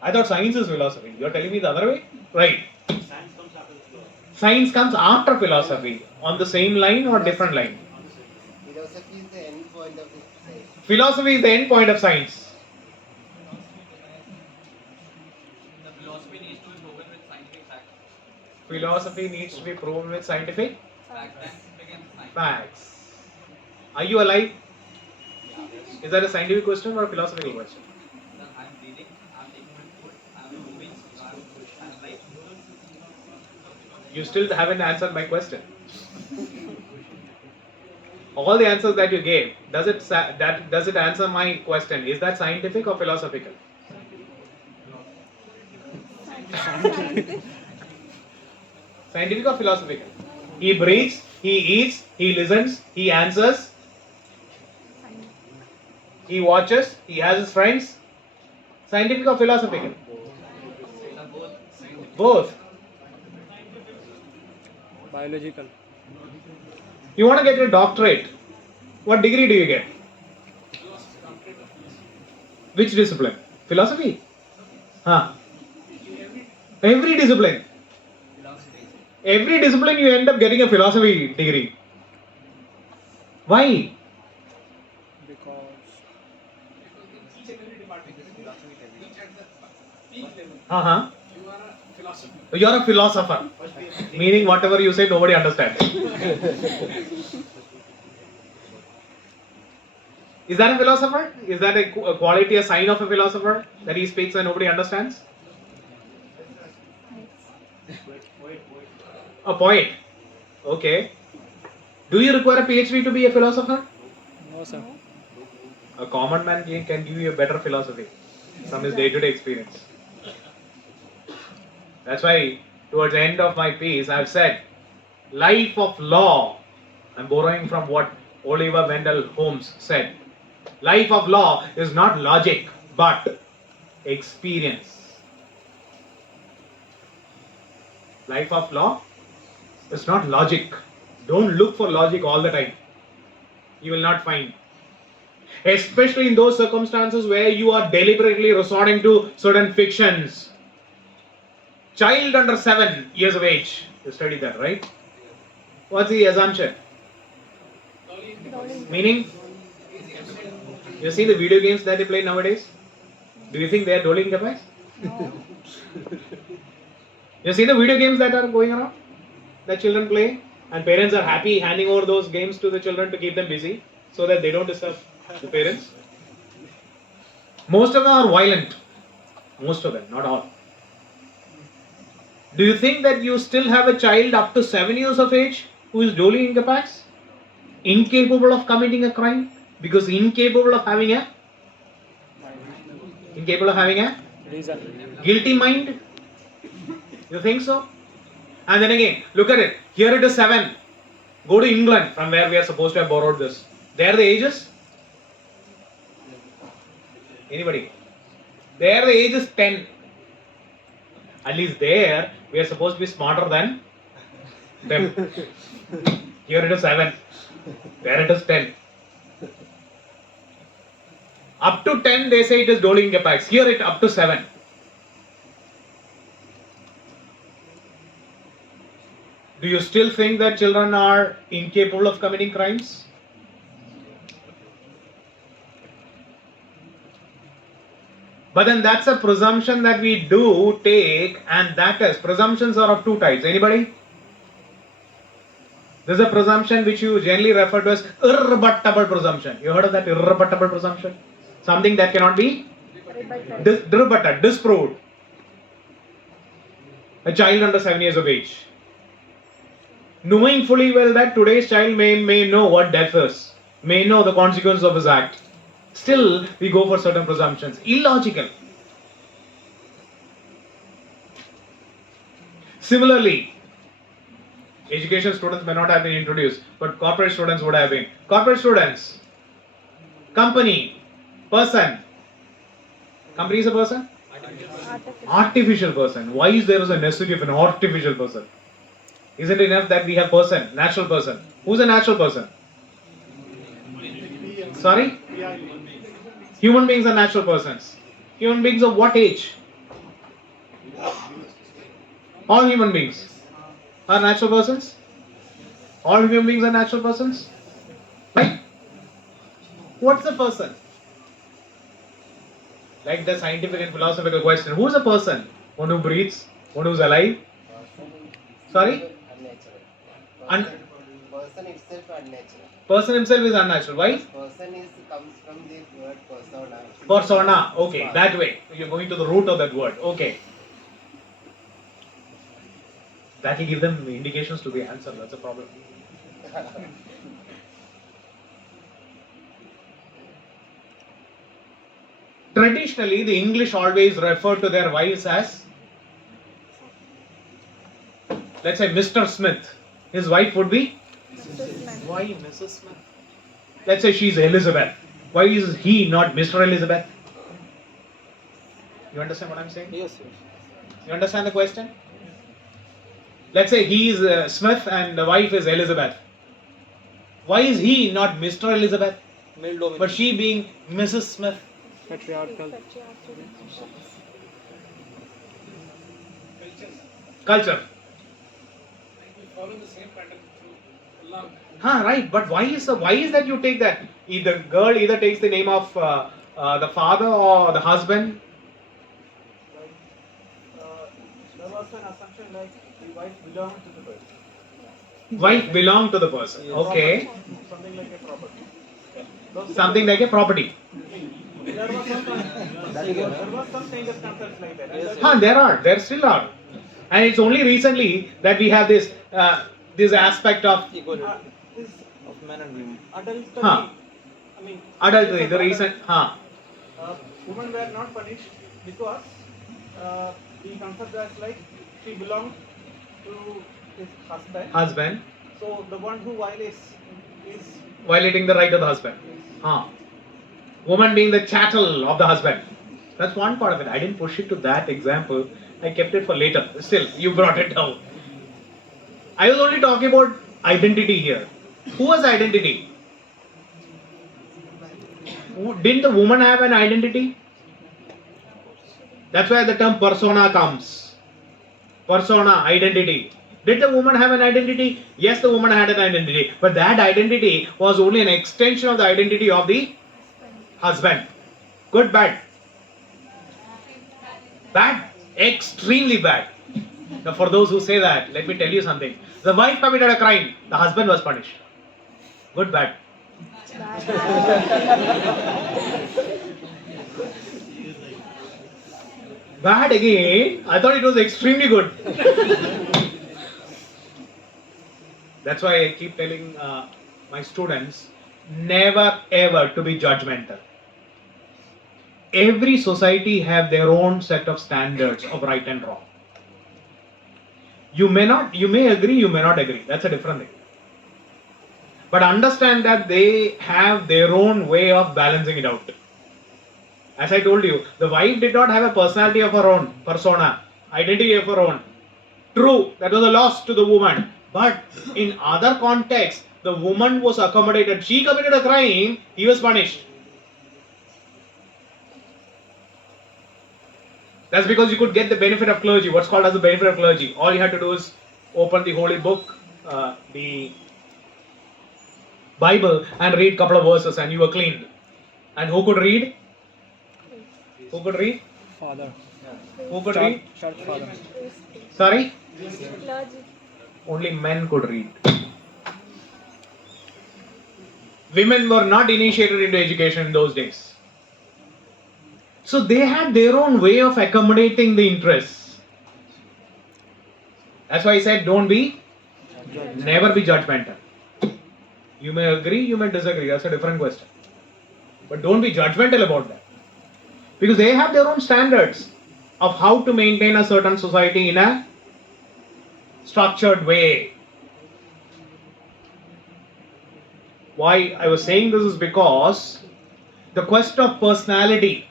I thought science is philosophy. You are telling me the other way? Right. Science comes after philosophy. On the same line or different line? Philosophy is the end point of the science. Philosophy is the end point of science. The philosophy needs to be proven with scientific facts. Philosophy needs to be proven with scientific Fact then begins science. facts. Are you alive? Is that a scientific question or a philosophical question? Then I'm breathing, I'm taking my food, I'm moving, I'm like. You still haven't answered my question. All the answers that you gave, does it answer my question? Is that scientific or philosophical? Scientific or philosophical? He breathes, he eats, he listens, he answers, he watches, he has his friends. Scientific or philosophical? Both. Biological. You want to get a doctorate. What degree do you get? Which discipline? Philosophy? Huh? Every discipline. Every discipline you end up getting a philosophy degree. Why? Because Uh-huh. You are a philosopher. Meaning whatever you say, nobody understands. Is that a philosopher? Is that a quality, a sign of a philosopher? That he speaks and nobody understands? A poet. Okay. Do you require a PhD to be a philosopher? no, sir. A common man can give you a better philosophy from his day-to-day experience. That's why towards the end of my piece I've said, life of law. I'm borrowing from what Oliver Wendell Holmes said. Life of law is not logic but experience. Life of law is not logic. Don't look for logic all the time. You will not find. Especially in those circumstances where you are deliberately resorting to certain fictions. Child under 7 years of age. You studied that, right? What's the assumption? Meaning? You see the video games that they play nowadays? Do you think they are dulling capacity? No. You see the video games that are going around? That children play? And parents are happy handing over those games to the children to keep them busy so that they don't disturb the parents. Most of them are violent. Most of them, not all. Do you think that you still have a child up to 7 years of age who is duly incapacitated? Incapable of committing a crime? Because incapable of having a Reason. guilty mind? You think so? And then again, look at it. Here it is 7. Go to England, from where we are supposed to have borrowed this. There the ages? Anybody? There the age is 10. At least there, we are supposed to be smarter than them. Here it is 7. There it is 10. Up to 10, they say it is duly incapacitated. Here it up to 7. Do you still think that children are incapable of committing crimes? But then that's a presumption that we do take, and that is, presumptions are of two types. Anybody? There's a presumption which you generally refer to as irrebuttable presumption. You heard of that irrebuttable presumption? Something that cannot be rebutted, disproved. A child under 7 years of age. Knowing fully well that today's child may know what death is, may know the consequences of his act, Still, we go for certain presumptions. Illogical. Similarly, education students may not have been introduced, but corporate students would have been. Corporate students, company, person. Company is a person? Artificial person. Why is there a necessity of an artificial person? Isn't it enough that we have person, natural person? Who's a natural person? Sorry? Human beings are natural persons. Human beings of what age? All human beings are natural persons? All human beings are natural persons? Right? What's a person? Like the scientific and philosophical question, who's a person? One who breathes? One who's alive? Sorry? Unnatural. Person itself unnatural. Person himself is unnatural. Why? Person comes from the word persona. Persona. Okay, that way. You're going to the root of that word. Okay. That will give them indications to the answer. That's a problem. Traditionally, the English always refer to their wives as, let's say, Mr. Smith. His wife would be? Why Mrs. Smith? Let's say she's Elizabeth. Why is he not Mr. Elizabeth? You understand what I'm saying? Yes, yes. You understand the question? Let's say he is Smith and the wife is Elizabeth. Why is he not Mr. Elizabeth? Male dominant. But she being Mrs. Smith? Patriarchal. Culture. Following the same pattern through long. Right. But why is that you take that? Either girl takes the name of the father or the husband. There was an assumption like the wife belonged to the person. Wife belong to the person. Yes. Okay. Something like a property. Something like a property. There was some kind of concepts like that. Yes, There still are. And it's only recently that we have this aspect of equality This of man and woman. adultery. Huh. I mean, adultery. The recent, women were not punished because the concept was like she belonged to his husband. So the one who violates is violating the right of the husband. Woman being the chattel of the husband. That's one part of it. I didn't push it to that example. I kept it for later. Still, you brought it down. I was only talking about identity here. Who has identity? Didn't the woman have an identity? That's where the term persona comes. Persona, identity. Did the woman have an identity? Yes, the woman had an identity. But that identity was only an extension of the identity of the husband. Good, bad? Bad? Extremely bad. Now, for those who say that, let me tell you something. The wife committed a crime. The husband was punished. Good, bad? Bad again? I thought it was extremely good. That's why I keep telling my students, never ever to be judgmental. Every society have their own set of standards of right and wrong. You may agree, you may not agree. That's a different thing. But understand that they have their own way of balancing it out. As I told you, the wife did not have a personality of her own, persona, identity of her own. True, that was a loss to the woman. But in other contexts, the woman was accommodated. She committed a crime, he was punished. That's because you could get the benefit of clergy, what's called as the benefit of clergy. All you had to do is open the holy book, the Bible, and read a couple of verses and you were cleaned. And who could read? Who could read? Father. Who could read? Church father. Sorry? Only men could read. Women were not initiated into education in those days. So they had their own way of accommodating the interests. That's why I said never be judgmental. You may agree, you may disagree. That's a different question. But don't be judgmental about that. Because they have their own standards of how to maintain a certain society in a structured way. Why I was saying this is because the quest of personality.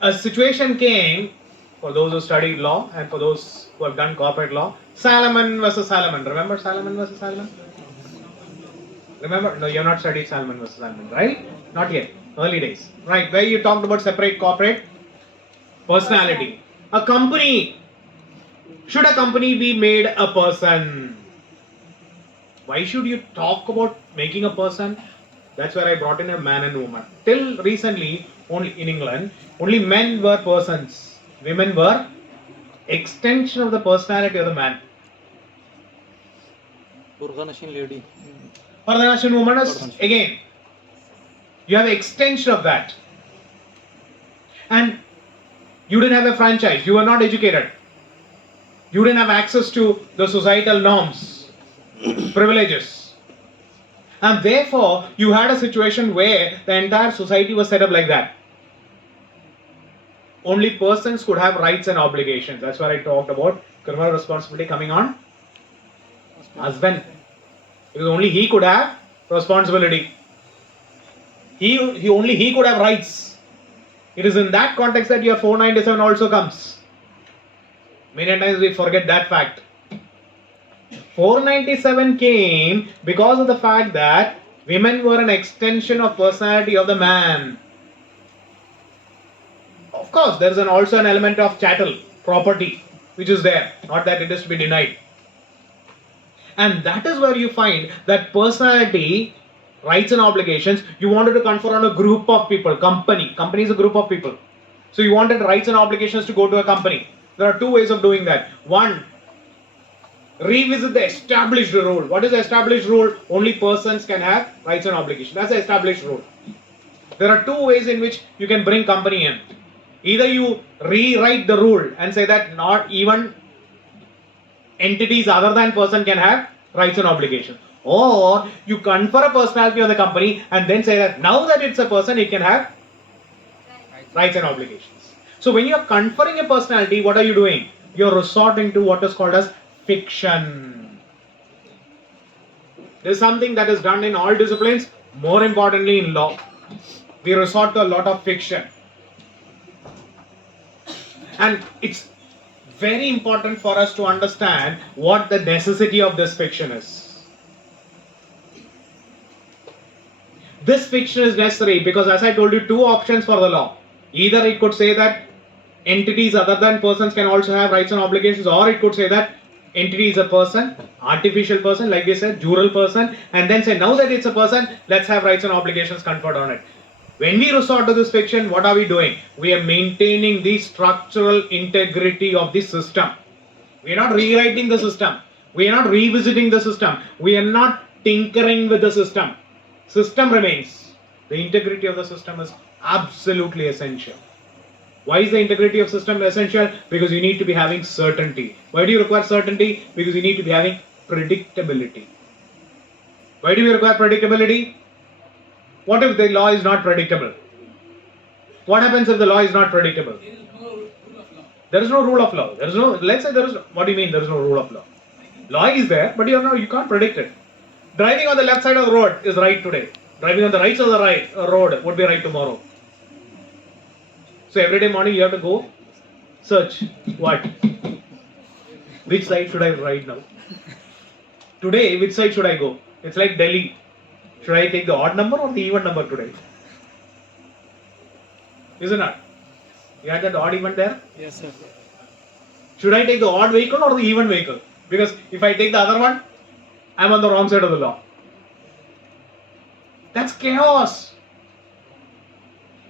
A situation came for those who studied law and for those who have done corporate law. Salomon versus Salomon. Remember Salomon versus Salomon? Remember? No, you have not studied Salomon versus Salomon, right? Not yet. Early days. Right. Where you talked about separate corporate personality. A company. Should a company be made a person? Why should you talk about making a person? That's where I brought in a man and woman. Till recently, only in England, only men were persons. Women were extension of the personality of the man. Purganashin lady. Pardhanashin woman is again. You have extension of that. And you didn't have a franchise. You were not educated. You didn't have access to the societal norms, privileges. And therefore, you had a situation where the entire society was set up like that. Only persons could have rights and obligations. That's where I talked about criminal responsibility coming on husband. Because only he could have responsibility. Only he could have rights. It is in that context that your 497 also comes. Many times we forget that fact. 497 came because of the fact that women were an extension of personality of the man. Of course, there is also an element of chattel, property, which is there. Not that it is to be denied. And that is where you find that personality, rights and obligations, you wanted to confer on a group of people. Company is a group of people. So you wanted rights and obligations to go to a company. There are two ways of doing that. One, revisit the established rule. What is the established rule? Only persons can have rights and obligations. That's the established rule. There are two ways in which you can bring company in. Either you rewrite the rule and say that not even entities other than person can have rights and obligations. Or you confer a personality on the company and then say that now that it's a person, it can have rights and obligations. So when you are conferring a personality, what are you doing? You are resorting to what is called as fiction. This is something that is done in all disciplines, more importantly in law. We resort to a lot of fiction. And it's very important for us to understand what the necessity of this fiction is. This fiction is necessary because, as I told you, two options for the law. Either it could say that entities other than persons can also have rights and obligations, or it could say that entity is a person, artificial person, like we said, jural person, and then say now that it's a person, let's have rights and obligations conferred on it. When we resort to this fiction, what are we doing? We are maintaining the structural integrity of the system. We are not rewriting the system. We are not revisiting the system. We are not tinkering with the system. System remains. The integrity of the system is absolutely essential. Why is the integrity of system essential? Because you need to be having certainty. Why do you require certainty? Because you need to be having predictability. Why do we require predictability? What if the law is not predictable? What happens if the law is not predictable? There is no rule of law. There is no, let's say there is no, what do you mean there is no rule of law? Law is there, but you can't predict it. Driving on the left side of the road is right today. Driving on the right side of the road would be right tomorrow. So every day morning you have to go search. What? Which side should I ride now? Today, which side should I go? It's like Delhi. Should I take the odd number or the even number today? Isn't it? You had that odd even there? Yes, sir. Should I take the odd vehicle or the even vehicle? Because if I take the other one, I'm on the wrong side of the law. That's chaos.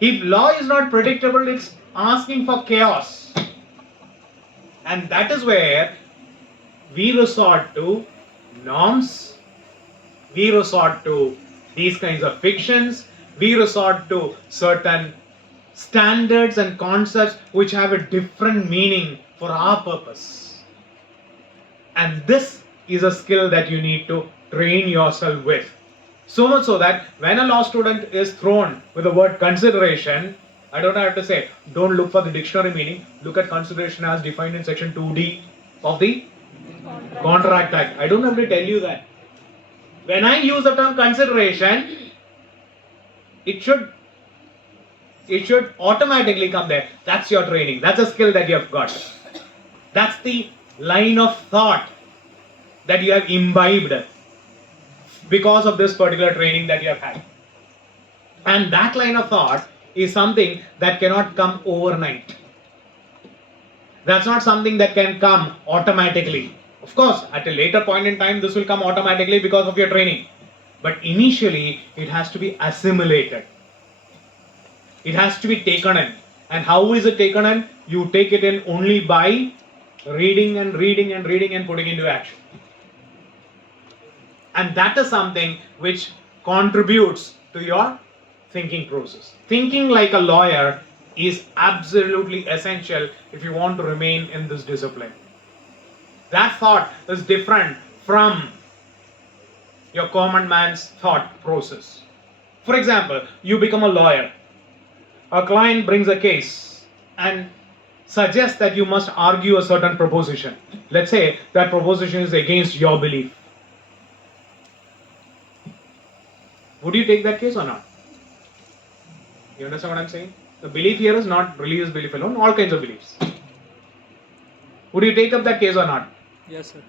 If law is not predictable, it's asking for chaos. And that is where we resort to norms, we resort to these kinds of fictions, we resort to certain standards and concepts which have a different meaning for our purpose. And this is a skill that you need to train yourself with. So much so that when a law student is thrown with the word consideration, I don't have to say, don't look for the dictionary meaning, look at consideration as defined in section 2D of the Contract Act. I don't have to tell you that. When I use the term consideration, it should automatically come there. That's your training. That's a skill that you have got. That's the line of thought that you have imbibed because of this particular training that you have had. And that line of thought is something that cannot come overnight. That's not something that can come automatically. Of course, at a later point in time, this will come automatically because of your training. But initially, it has to be assimilated. It has to be taken in. And how is it taken in? You take it in only by reading and reading and reading and putting into action. And that is something which contributes to your thinking process. Thinking like a lawyer is absolutely essential if you want to remain in this discipline. That thought is different from your common man's thought process. For example, you become a lawyer. A client brings a case and suggests that you must argue a certain proposition. Let's say that proposition is against your belief. Would you take that case or not? You understand what I'm saying? The belief here is not religious belief alone, all kinds of beliefs. Would you take up that case or not? Yes, sir.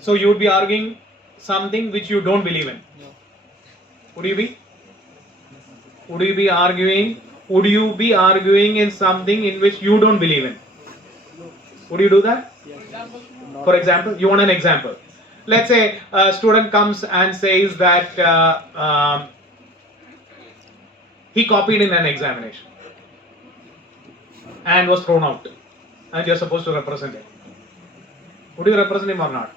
So you would be arguing something which you don't believe in. No. Would you be? Would you be arguing? Would you be arguing in something in which you don't believe in? Would you do that? Yes. For example, you want an example. Let's say a student comes and says that he copied in an examination and was thrown out, and you're supposed to represent him. Would you represent him or not?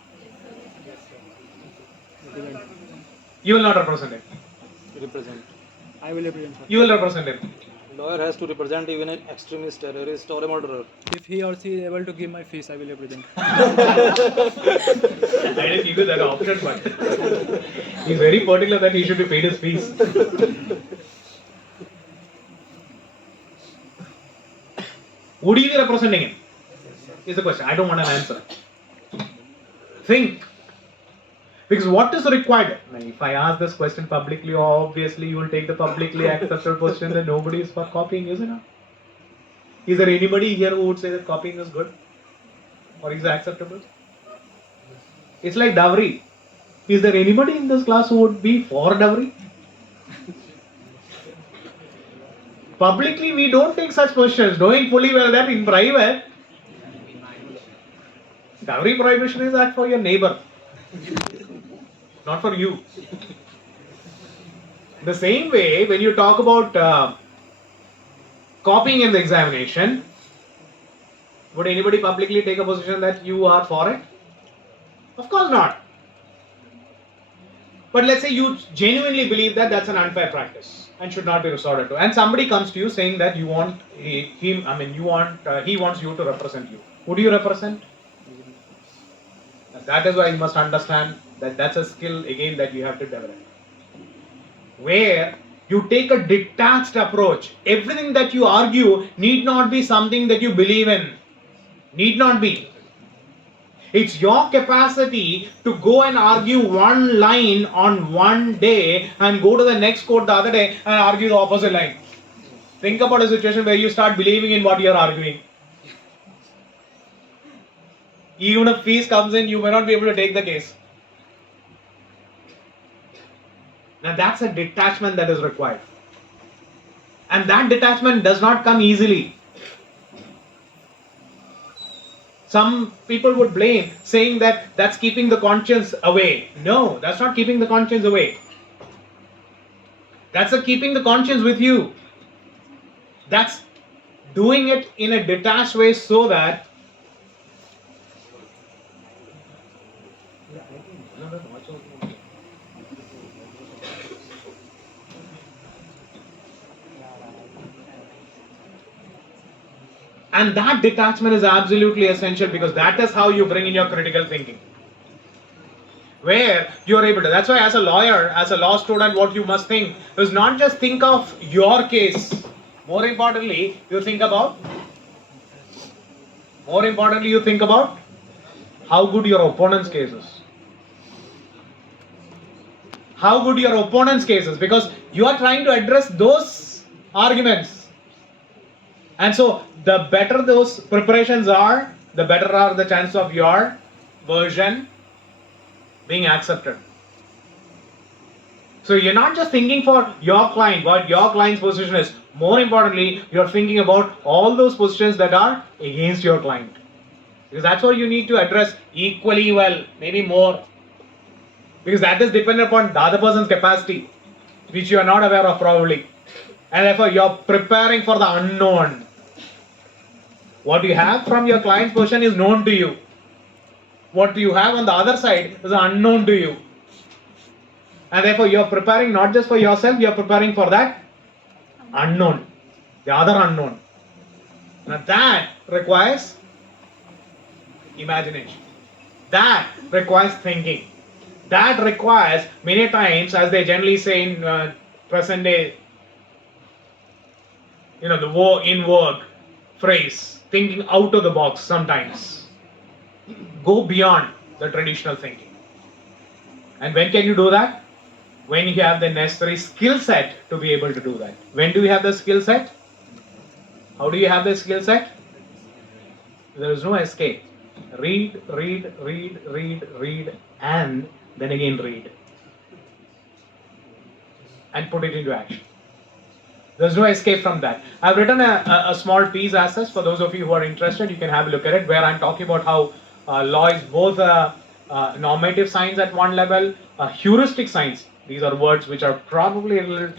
You will not represent him. Represent. I will represent her. You will represent him. Lawyer has to represent even an extremist, terrorist, or a murderer. If he or she is able to give my fees, I will represent. I didn't give you that option, but he's very particular that he should be paid his fees. Would you be representing him? Is the question. I don't want an answer. Think. Because what is required? Now, if I ask this question publicly, obviously you will take the publicly accepted position that nobody is for copying, isn't it? Is there anybody here who would say that copying is good? Or is acceptable? It's like dowry. Is there anybody in this class who would be for dowry? Publicly, we don't take such positions, knowing fully well that in private, dowry prohibition is act for your neighbor, not for you. The same way, when you talk about copying in the examination, would anybody publicly take a position that you are for it? Of course not. But let's say you genuinely believe that that's an unfair practice and should not be resorted to, and somebody comes to you saying that you want he wants you to represent you. Would you represent? And that is why you must understand that that's a skill again that you have to develop, where you take a detached approach. Everything that you argue need not be something that you believe in. Need not be. It's your capacity to go and argue one line on one day and go to the next court the other day and argue the opposite line. Think about a situation where you start believing in what you are arguing. Even if fees comes in, you may not be able to take the case. Now that's a detachment that is required. And that detachment does not come easily. Some people would blame, saying that that's keeping the conscience away. No, that's not keeping the conscience away. That's keeping the conscience with you. That's doing it in a detached way so that and that detachment is absolutely essential, because that is how you bring in your critical thinking. where you are able to. That's why as a lawyer, as a law student, what you must think is not just think of your case. More importantly, you think about how good your opponent's case is. How good your opponent's case is, because you are trying to address those arguments. And so the better those preparations are, the better are the chances of your version being accepted. So you're not just thinking for your client, what your client's position is. More importantly, you're thinking about all those positions that are against your client. Because that's what you need to address equally well, maybe more. Because that is dependent upon the other person's capacity, which you are not aware of probably. And therefore you're preparing for the unknown. What you have from your client's position is known to you. What you have on the other side is unknown to you. And therefore you're preparing not just for yourself, you're preparing for that unknown, the other unknown. Now that requires imagination. That requires thinking. That requires many times, as they generally say in present day, the war in work phrase, thinking out of the box sometimes. Go beyond the traditional thinking. And when can you do that? When you have the necessary skill set to be able to do that. When do you have the skill set? How do you have the skill set? There is no escape. Read, and then again read. And put it into action. There's no escape from that. I've written a small piece as such. For those of you who are interested, you can have a look at it, where I'm talking about how law is both normative science at one level, heuristic science. These are words which are probably a little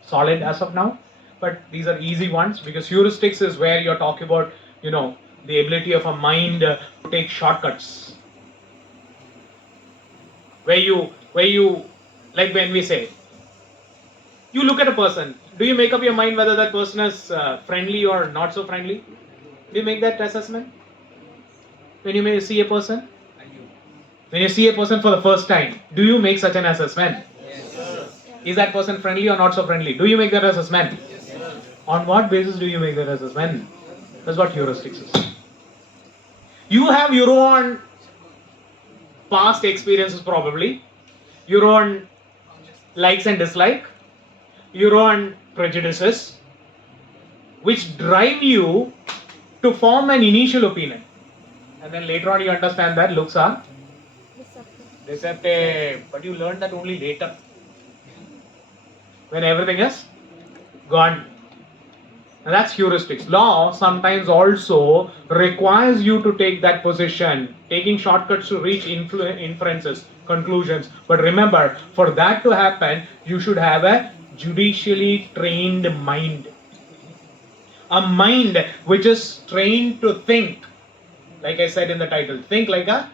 solid as of now, but these are easy ones, because heuristics is where you're talking about, the ability of a mind to take shortcuts. Where you, like when we say, you look at a person, do you make up your mind whether that person is friendly or not so friendly? Do you make that assessment? When you may see a person? When you see a person for the first time, do you make such an assessment? Yes. Is that person friendly or not so friendly? Do you make that assessment? Yes. On what basis do you make that assessment? That's what heuristics is. You have your own past experiences probably, your own likes and dislikes, your own prejudices, which drive you to form an initial opinion. And then later on you understand that looks are deceptive. But you learn that only later, when everything is gone. And that's heuristics. Law sometimes also requires you to take that position, taking shortcuts to reach inferences, conclusions. But remember, for that to happen, you should have a judicially trained mind. A mind which is trained to think. Like I said in the title, think like a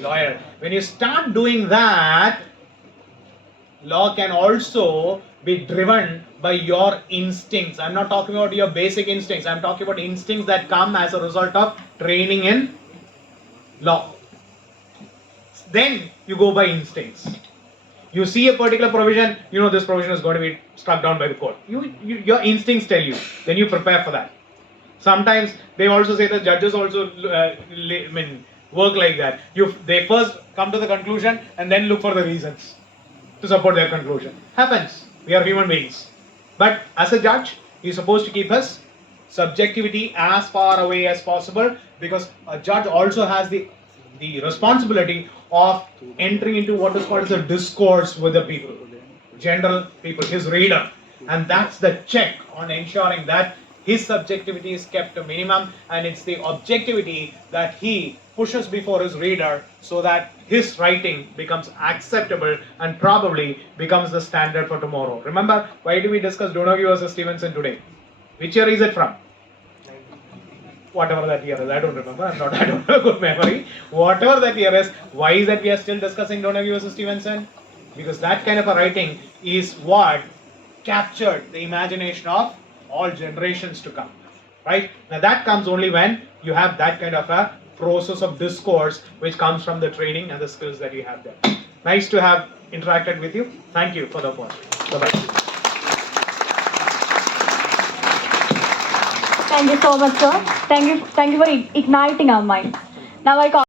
lawyer. When you start doing that, law can also be driven by your instincts. I'm not talking about your basic instincts. I'm talking about instincts that come as a result of training in law. Then you go by instincts. You see a particular provision, this provision is going to be struck down by the court. Your instincts tell you. Then you prepare for that. Sometimes they also say that judges also work like that. They first come to the conclusion and then look for the reasons to support their conclusion. Happens. We are human beings. But as a judge, he's supposed to keep his subjectivity as far away as possible, because a judge also has the responsibility of entering into what is called as a discourse with the people, general people, his reader. And that's the check on ensuring that his subjectivity is kept to minimum, and it's the objectivity that he pushes before his reader, so that his writing becomes acceptable and probably becomes the standard for tomorrow. Remember, why do we discuss Donoghue versus Stevenson today? Which year is it from? Whatever that year is, I don't remember. I don't have a good memory. Whatever that year is, why is that we are still discussing Donoghue versus Stevenson? Because that kind of a writing is what captured the imagination of all generations to come. Right? Now that comes only when you have that kind of a process of discourse which comes from the training and the skills that you have there. Nice to have interacted with you. Thank you for the opportunity. Bye-bye. Thank you so much, sir. Thank you for igniting our minds. Now I call